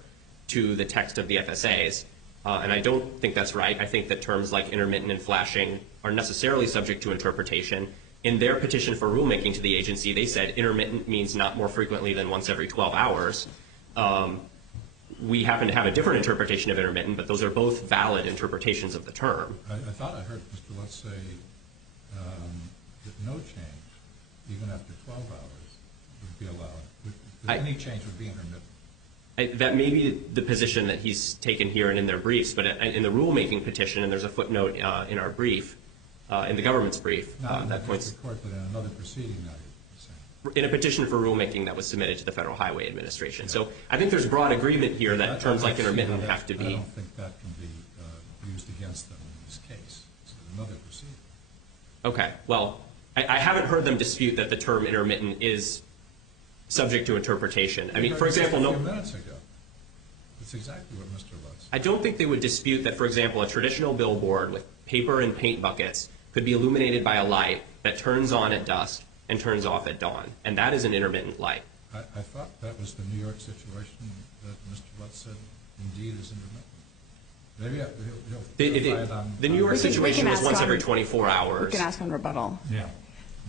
to the text of the FSAs. And I don't think that's right. I think that terms like intermittent and flashing are necessarily subject to interpretation. In their petition for rulemaking to the agency, they said intermittent means not more frequently than once every 12 hours. We happen to have a different interpretation of intermittent, but those are both valid interpretations of the term. I thought I heard Mr. Lutz say that no change, even after 12 hours, would be allowed. That any change would be intermittent. That may be the position that he's taken here and in their briefs, but in the rulemaking petition, and there's a footnote in our brief, in the government's brief, that points. Not in the court, but in another proceeding now. In a petition for rulemaking that was submitted to the Federal Highway Administration. So I think there's broad agreement here that terms like intermittent have to be. I don't think that can be used against them in this case. It's another proceeding. Okay. Well, I haven't heard them dispute that the term intermittent is subject to interpretation. I mean, for example, a few minutes ago. That's exactly what Mr. Lutz said. I don't think they would dispute that, for example, a traditional billboard with paper and paint buckets could be illuminated by a light that turns on at dusk and turns off at dawn, and that is an intermittent light. I thought that was the New York situation that Mr. Lutz said indeed is intermittent. Maybe he'll clarify it on. The New York situation was once every 24 hours. We can ask on rebuttal. Yeah.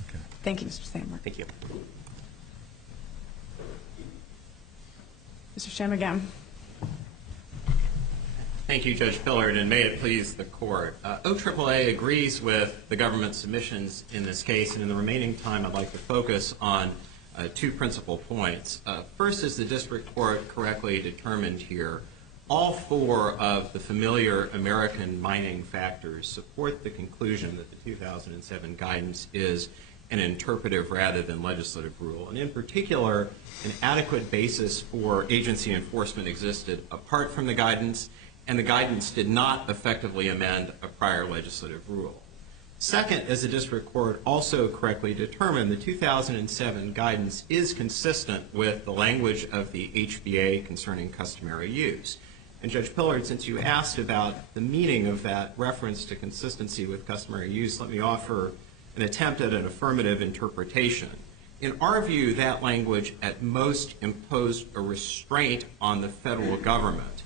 Okay. Thank you, Mr. Sandberg. Thank you. Mr. Shanmugam. Thank you, Judge Pillard, and may it please the Court. OAAA agrees with the government's submissions in this case, and in the remaining time I'd like to focus on two principal points. First, as the district court correctly determined here, all four of the familiar American mining factors support the conclusion that the 2007 guidance is an interpretive rather than legislative rule. And in particular, an adequate basis for agency enforcement existed apart from the guidance, and the guidance did not effectively amend a prior legislative rule. Second, as the district court also correctly determined, the 2007 guidance is consistent with the language of the HBA concerning customary use. And Judge Pillard, since you asked about the meaning of that reference to consistency with customary use, let me offer an attempt at an affirmative interpretation. In our view, that language at most imposed a restraint on the federal government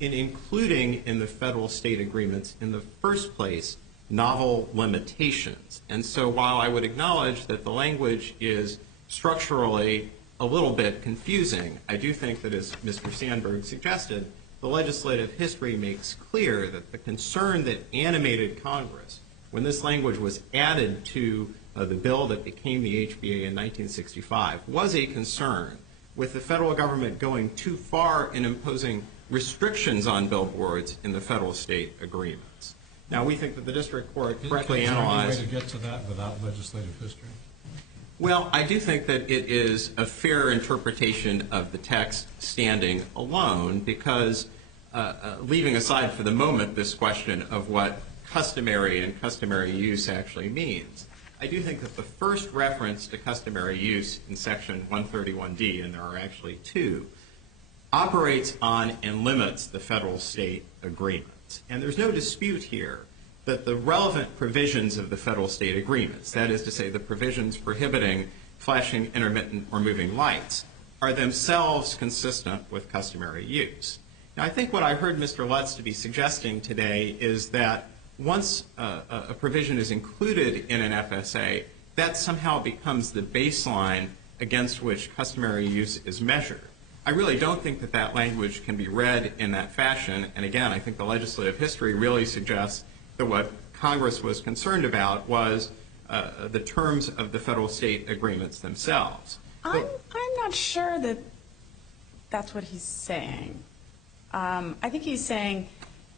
in including in the federal state agreements in the first place novel limitations. And so while I would acknowledge that the language is structurally a little bit confusing, I do think that, as Mr. Sandberg suggested, the legislative history makes clear that the concern that animated Congress when this language was added to the bill that became the HBA in 1965 was a concern with the federal government going too far in imposing restrictions on billboards in the federal state agreements. Now, we think that the district court correctly analyzed. Is there any way to get to that without legislative history? Well, I do think that it is a fair interpretation of the text standing alone because, leaving aside for the moment this question of what customary and customary use actually means, I do think that the first reference to customary use in Section 131D, and there are actually two, operates on and limits the federal state agreements. And there's no dispute here that the relevant provisions of the federal state agreements, that is to say the provisions prohibiting flashing, intermittent, or moving lights, are themselves consistent with customary use. Now, I think what I heard Mr. Lutz to be suggesting today is that once a provision is included in an FSA, that somehow becomes the baseline against which customary use is measured. I really don't think that that language can be read in that fashion. And again, I think the legislative history really suggests that what Congress was concerned about was the terms of the federal state agreements themselves. I'm not sure that that's what he's saying. I think he's saying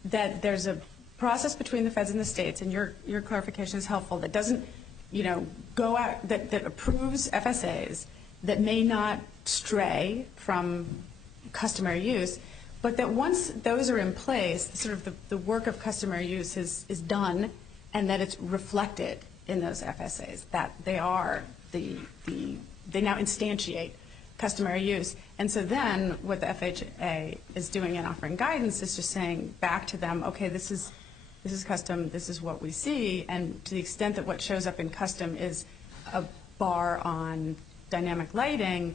that there's a process between the feds and the states, and your clarification is helpful, that doesn't, go out, that approves FSAs that may not stray from customary use, but that once those are in place, sort of the work of customary use is done, and that it's reflected in those FSAs, that they are they now instantiate customary use. And so then what the FHA is doing in offering guidance is just saying back to them, okay, this is custom, this is what we see, and to the extent that what shows up in custom is a bar on dynamic lighting,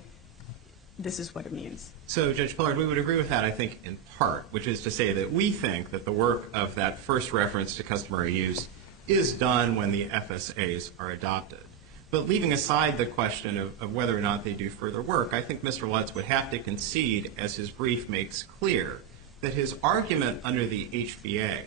this is what it means. So, Judge Pillard, we would agree with that, I think, in part, which is to say that we think that the work of that first reference to customary use is done when the FSAs are adopted. But leaving aside the question of whether or not they do further work, I think Mr. Lutz would have to concede, as his brief makes clear, that his argument under the HBA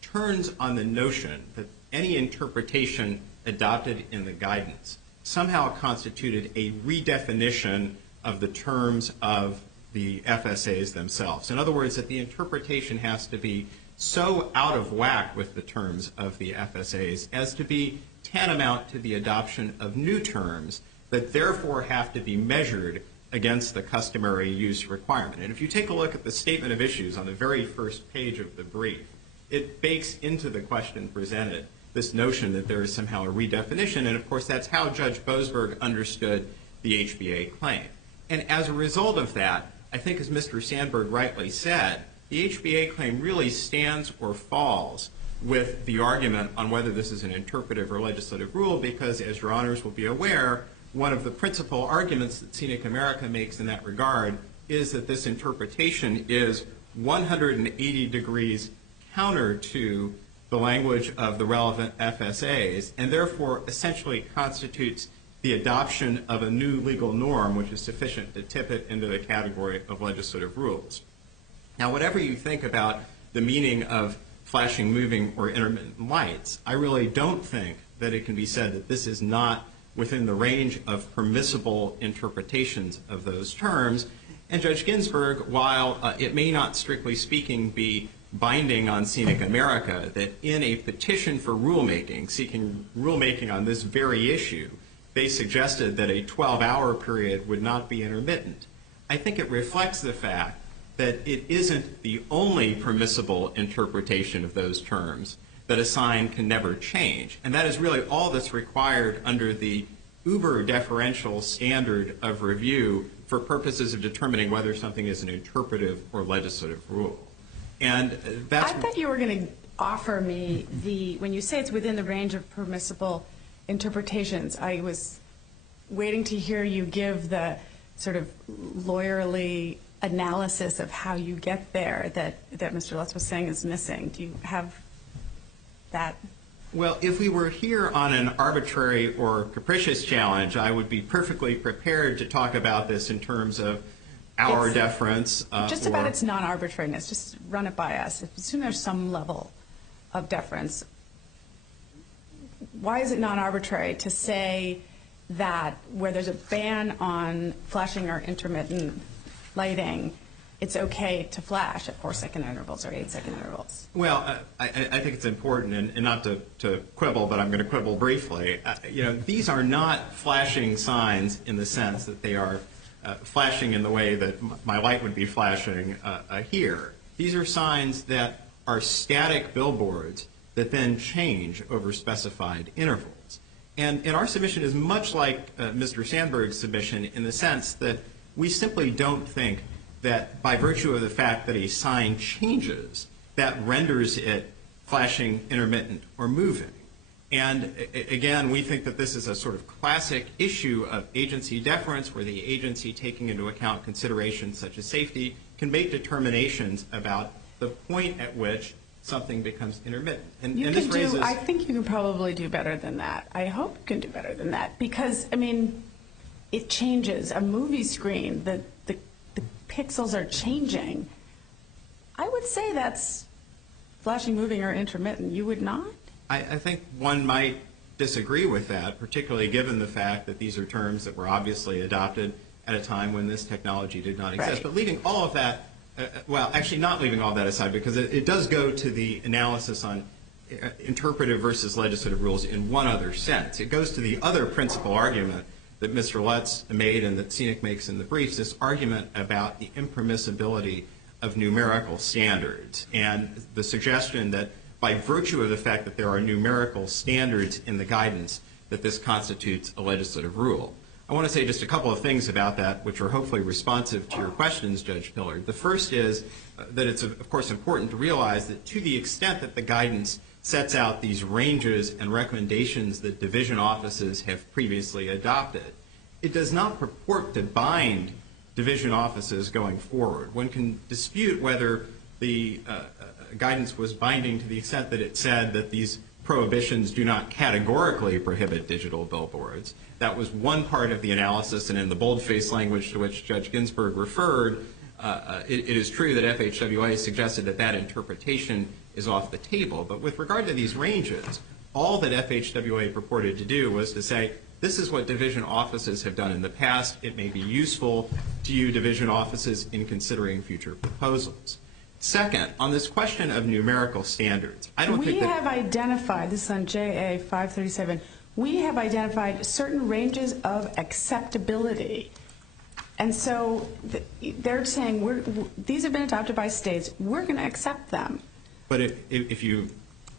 turns on the notion that any interpretation adopted in the guidance somehow constituted a redefinition of the terms of the FSAs themselves. In other words, that the interpretation has to be so out of whack with the terms of the FSAs as to be tantamount to the adoption of new terms that therefore have to be measured against the customary use requirement. And if you take a look at the statement of issues on the very first page of the brief, it bakes into the question presented this notion that there is somehow a redefinition, and of course that's how Judge Boasberg understood the HBA claim. And as a result of that, I think as Mr. Sandberg rightly said, the HBA claim really stands or falls with the argument on whether this is an interpretive or legislative rule, because as your honors will be aware, one of the principal arguments that Scenic America makes in that regard is that this interpretation is 180 degrees counter to the language of the relevant FSAs, and therefore essentially constitutes the adoption of a new legal norm which is sufficient to tip it into the category of legislative rules. Now, whatever you think about the meaning of flashing, moving, or intermittent lights, I really don't think that it can be said that this is not within the range of permissible interpretations of those terms. And Judge Ginsburg, while it may not strictly speaking be binding on Scenic America, that in a petition for rulemaking, seeking rulemaking on this very issue, they suggested that a 12-hour period would not be intermittent. I think it reflects the fact that it isn't the only permissible interpretation of those terms, that a sign can never change. And that is really all that's required under the uber deferential standard of review for purposes of determining whether something is an interpretive or legislative rule. And that's... I thought you were going to offer me when you say it's within the range of permissible interpretations, I was waiting to hear you give the sort of lawyerly analysis of how you get there that Mr. Lutz was saying is missing. Do you have that? Well, if we were here on an arbitrary or capricious challenge, I would be perfectly prepared to talk about this in terms of our deference. Just about its non-arbitrariness. Just run it by us. Assume there's some level of deference. Why is it non-arbitrary to say that where there's a ban on flashing or intermittent lighting, it's okay to flash at 4-second intervals or 8-second intervals? Well, I think it's important, and not to quibble, but I'm going to quibble briefly. These are not flashing signs in the sense that they are flashing in the way that my light would be flashing here. These are signs that are static billboards that then change over specified intervals. And our submission is much like Mr. Sandberg's submission in the sense that we simply don't think that by virtue of the fact that a sign changes, that renders it flashing, intermittent, or moving. And again, we think that this is a sort of classic issue of agency deference where the agency, taking into account considerations such as safety, can make determinations about the point at which something becomes intermittent. And this raises... I think you can probably do better than that. I hope you can do better than that because, I mean, it changes. A movie screen, the pixels are changing. I would say that's flashing, moving, or intermittent. You would not? I think one might disagree with that, particularly given the fact that these are terms that were obviously adopted at a time when this technology did not exist. Right. But leaving all of that well, actually not leaving all that aside, because it does go to the analysis on interpretive versus legislative rules in one other sense. It goes to the other principal argument that Mr. Lutz made and that Sinek makes in the briefs, this argument about the impermissibility of numerical standards and the suggestion that by virtue of the fact that there are numerical standards in the guidance that this constitutes a legislative rule. I want to say just a couple of things about that, which are hopefully responsive to your questions, Judge Pillard. The first is that it's, of course, important to realize that to the extent that the guidance sets out these ranges and recommendations that division offices have previously adopted, it does not purport to bind division offices going forward. One can dispute whether the guidance was binding to the extent that it said that these prohibitions do not categorically prohibit digital billboards. That was one part of the analysis, and in the boldface language to which Judge Ginsburg referred, it is true that FHWA suggested that that interpretation is off the table. But with regard to these ranges, all that FHWA purported to do was to say, this is what division offices have done in the past. It may be useful to you division offices in considering future proposals. Second, on this question of numerical standards, I don't think that... We have identified, this is on JA 537, we have identified certain ranges of acceptability. And so they're saying these have been adopted by states. We're going to accept them. But if you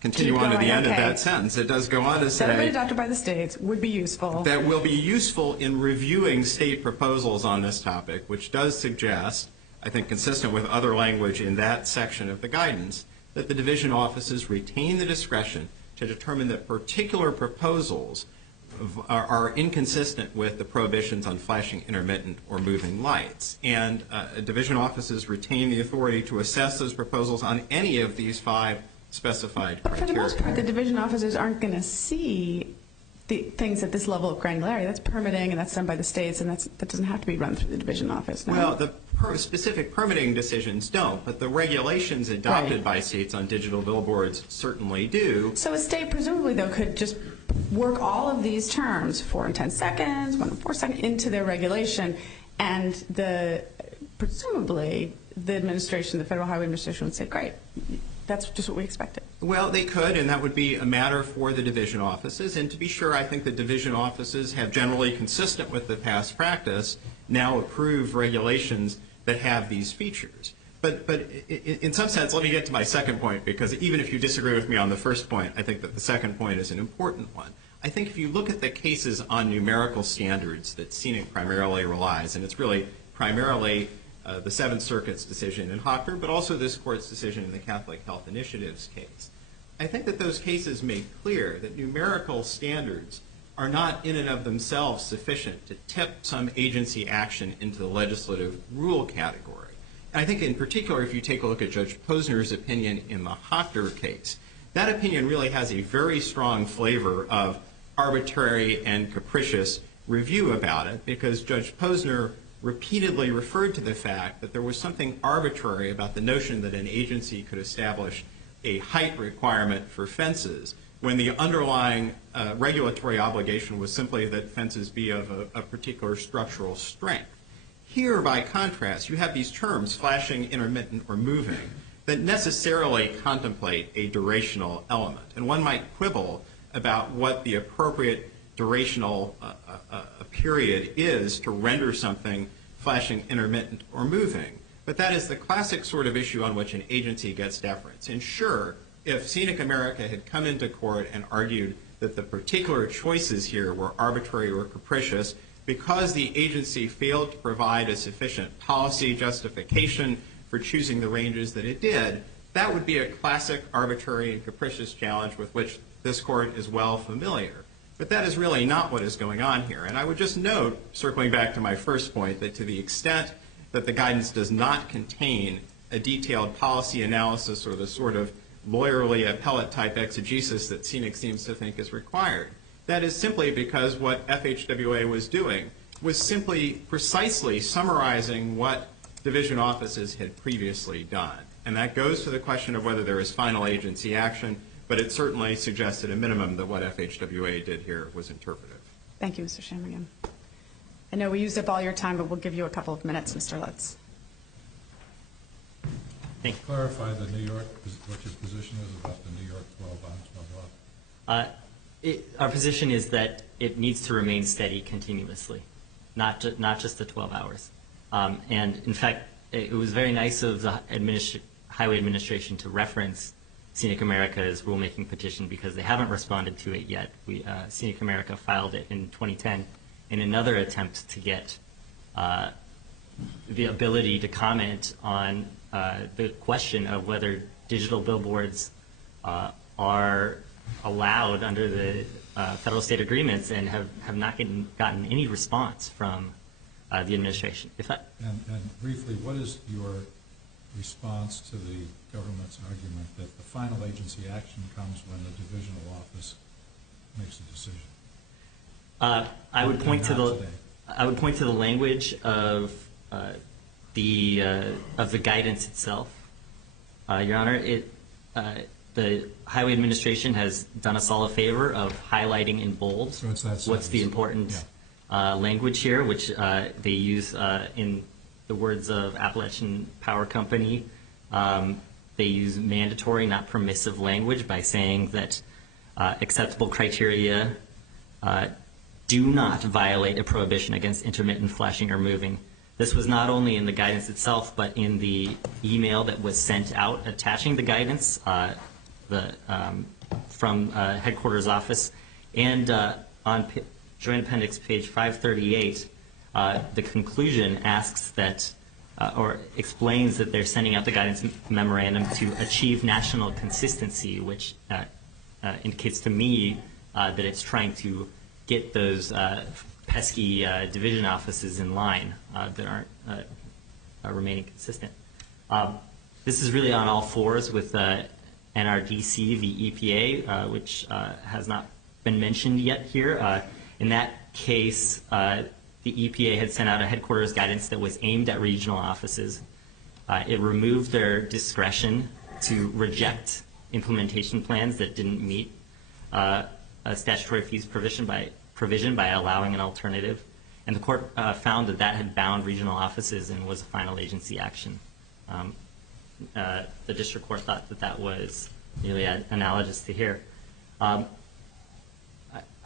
continue on to the end of that sentence, it does go on to say... That have been adopted by the states would be useful. That will be useful in reviewing state proposals on this topic, which does suggest, I think consistent with other language in that section of the guidance, that the division offices retain the discretion to determine that particular proposals are inconsistent with the prohibitions on flashing intermittent or moving lights. And division offices retain the authority to assess those proposals on any of these 5 specified criteria. But for the most part, the division officers aren't going to see the things at this level of granularity. That's permitting, and that's done by the states, and that doesn't have to be run through the division office. No? Well, the specific permitting decisions don't, but the regulations adopted by states on digital billboards certainly do. So a state presumably, though, could just work all of these terms, 4 and 10 seconds, 1 and 4 seconds, into their regulation, and presumably the administration, the Federal Highway Administration, would say, great, that's just what we expected. Well, they could, and that would be a matter for the division offices. And to be sure, I think the division offices have generally, consistent with the past practice, now approved regulations that have these features. But in some sense, let me get to my second point, because even if you disagree with me on the first point, I think that the second point is an important one. I think if you look at the cases on numerical standards that Sinek primarily relies, and it's really primarily the Seventh Circuit's decision in Hocker, but also this Court's decision in the Catholic Health Initiatives case, I think that those cases make clear that numerical standards are not in and of themselves sufficient to tip some agency action into the legislative rule category. And I think in particular, if you take a look at Judge Posner's opinion in the Hocker case, that opinion really has a very strong flavor of arbitrary and capricious review about it, because Judge Posner repeatedly referred to the fact that there was something arbitrary about the notion that an agency could establish a height requirement for fences when the underlying regulatory obligation was simply that fences be of a particular structural strength. Here, by contrast, you have these terms, flashing, intermittent, or moving, that necessarily contemplate a durational element. And one might quibble about what the appropriate durational period is to render something flashing, intermittent, or moving. But that is the classic sort of issue on which an agency gets deference. And sure, if Scenic America had come into court and argued that the particular choices here were arbitrary or capricious because the agency failed to provide a sufficient policy justification for choosing the ranges that it did, that would be a classic arbitrary and capricious challenge with which this Court is well familiar. But that is really not what is going on here. And I would just note, circling back to my first point, that to the extent that the guidance does not contain a detailed policy analysis or the sort of lawyerly appellate-type exegesis that Scenic seems to think is required, that is simply because what FHWA was doing was simply precisely summarizing what division offices had previously done. And that goes to the question of whether there is final agency action, but it certainly suggests at a minimum that what FHWA did here was interpretive. Thank you, Mr. Shanmugam. I know we used up all your time, but we'll give you a couple of minutes, Mr. Lutz. Thank you. Clarify the New York, what your position is about the New York 12 on, 12 off. Our position is that it needs to remain steady continuously, not just the 12 hours. And in fact, it was very nice of the Highway Administration to reference Scenic America's rulemaking petition because they haven't responded to it yet. Scenic America filed it in 2010 in another attempt to get the ability to comment on the question of whether digital billboards are allowed under the federal state agreements and have not gotten any response from the administration. And briefly, what is your response to the government's argument that the final agency action comes when the divisional office makes a decision? I would point to the language of the guidance itself, Your Honor. The Highway Administration has done us all a favor of highlighting in bold what's the important language here, which they use in the words of Appalachian Power Company. They use mandatory, not permissive language by saying that acceptable criteria do not violate a prohibition against intermittent flashing or moving. This was not only in the guidance itself, but in the email that was sent out attaching the guidance from headquarters office. And on Joint Appendix page 538, the conclusion asks that, or explains that they're sending out the guidance memorandum to achieve national consistency, which indicates to me that it's trying to get those pesky division offices in line that aren't remaining consistent. This is really on all fours with NRDC, the EPA, which has not been mentioned yet here. In that case, the EPA had sent out a headquarters guidance that was aimed at regional offices. It removed their discretion to reject implementation plans that didn't meet a statutory fees provision by allowing an alternative. And the court found that that had bound regional offices and was a final agency action. The district court thought that that was really analogous to here. I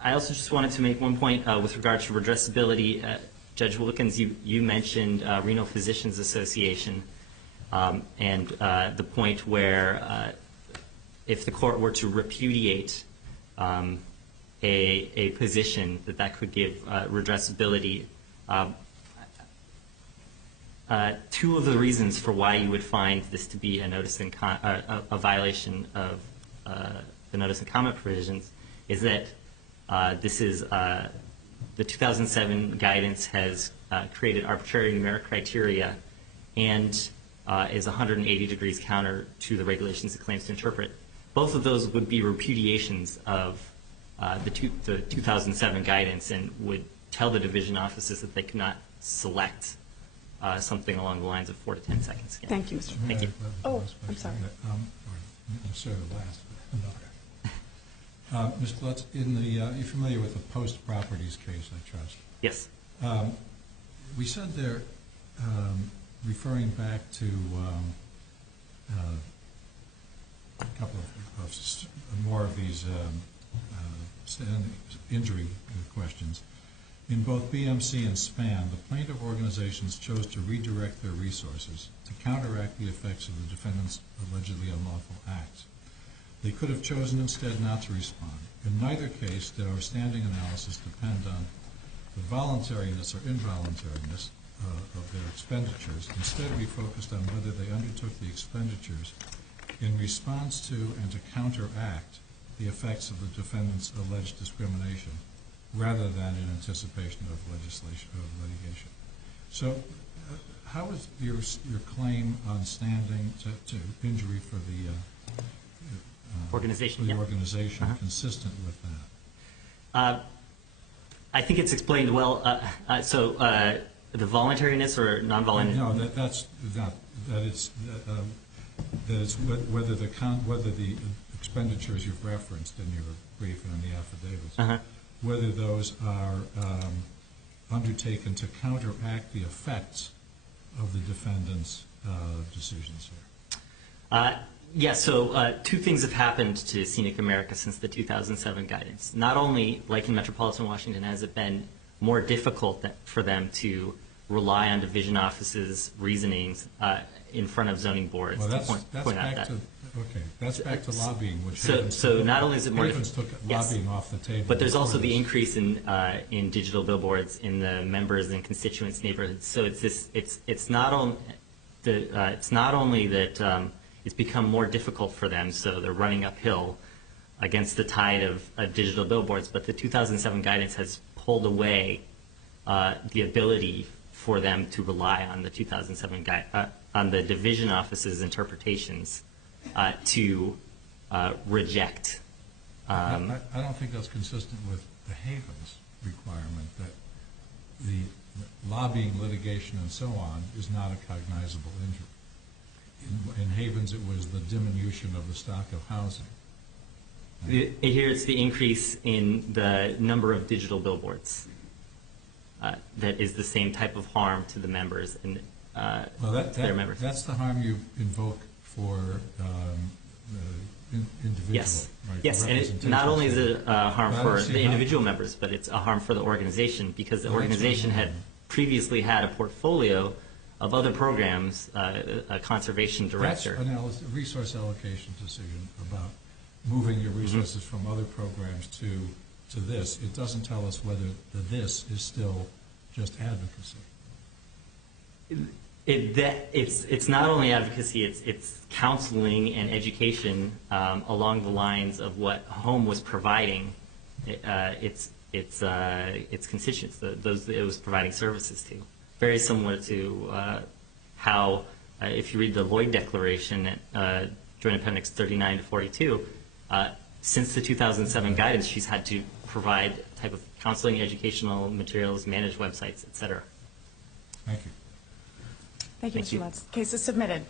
also just wanted to make one point with regard to redressability. Judge Wilkins, you mentioned Reno Physicians Association and the point where if the court were to repudiate a position that could give redressability. Two of the reasons for why you would find this to be a notice and a violation of the notice and comment provisions is that this is the 2007 guidance has created arbitrary numeric criteria and is 180 degrees counter to the regulations it claims to interpret. Both of those would be repudiations of the 2007 guidance and would tell the division offices that they cannot select something along the lines of 4 to 10 seconds. Thank you, Mr. Thank you. Oh, I'm sorry. Necessarily last. Ms. Glutz, you're familiar with the Post Properties case, I trust? Yes. We said there, referring back to a couple of more of these injury questions, in both BMC and SPAN, the plaintiff organizations chose to redirect their resources to counteract the effects of the defendant's allegedly unlawful acts. They could have chosen instead not to respond. In neither case did our standing analysis depend on the voluntariness or involuntariness of their expenditures. Instead, we focused on whether they undertook the expenditures in response to and to counteract the effects of the defendant's alleged discrimination, rather than in anticipation of litigation. So, how is your claim on standing to injury for the organization consistent with that? I think it's explained well. The voluntariness or non-voluntariness? No, that's not. That it's whether the expenditures you've referenced in your brief and in the affidavits, whether those are undertaken to counteract the effects of the defendant's decisions here. So two things have happened to Scenic America since the 2007 guidance. Not only, like in Metropolitan Washington, has it been more difficult for them to rely on division offices' reasonings in front of zoning boards. Well, to point out that. That's back to lobbying, which So not only is it more Havens took lobbying off the table. but there's also before the this. increase in digital billboards in the members and constituents' neighborhoods. So it's not only that it's become more difficult for them, so they're running uphill against the tide of digital billboards. But the 2007 guidance has pulled away the ability for them to rely on the 2007 on the division office's interpretations to reject. I don't think that's consistent with the Havens requirement that the lobbying, litigation, and so on is not a cognizable injury. In Havens, it was the diminution of the stock of housing. Here it's the increase in the number of digital billboards that is the same type of harm to the members and their members. That's the harm you invoke for individual. Yes, right, yes, for and not only is it a harm But I for don't see the how- individual members, but it's a harm for the organization because the Well, that's organization what I'm had previously had a portfolio of other programs, a conservation director. That's a resource allocation decision about moving your resources from other programs to this. It doesn't tell us whether this is still just advocacy. It's not only advocacy; it's counseling and education along the lines of what Home was providing its constituents, those it was providing services to. Very similar to how, if you read the Lloyd Declaration at Joint Appendix 39 to 42, since the 2007 guidance, she's had to provide a type of counseling, educational materials, manage websites, et cetera. Thank you. Thank you, Thank you. Mr. Lutz. Case is submitted.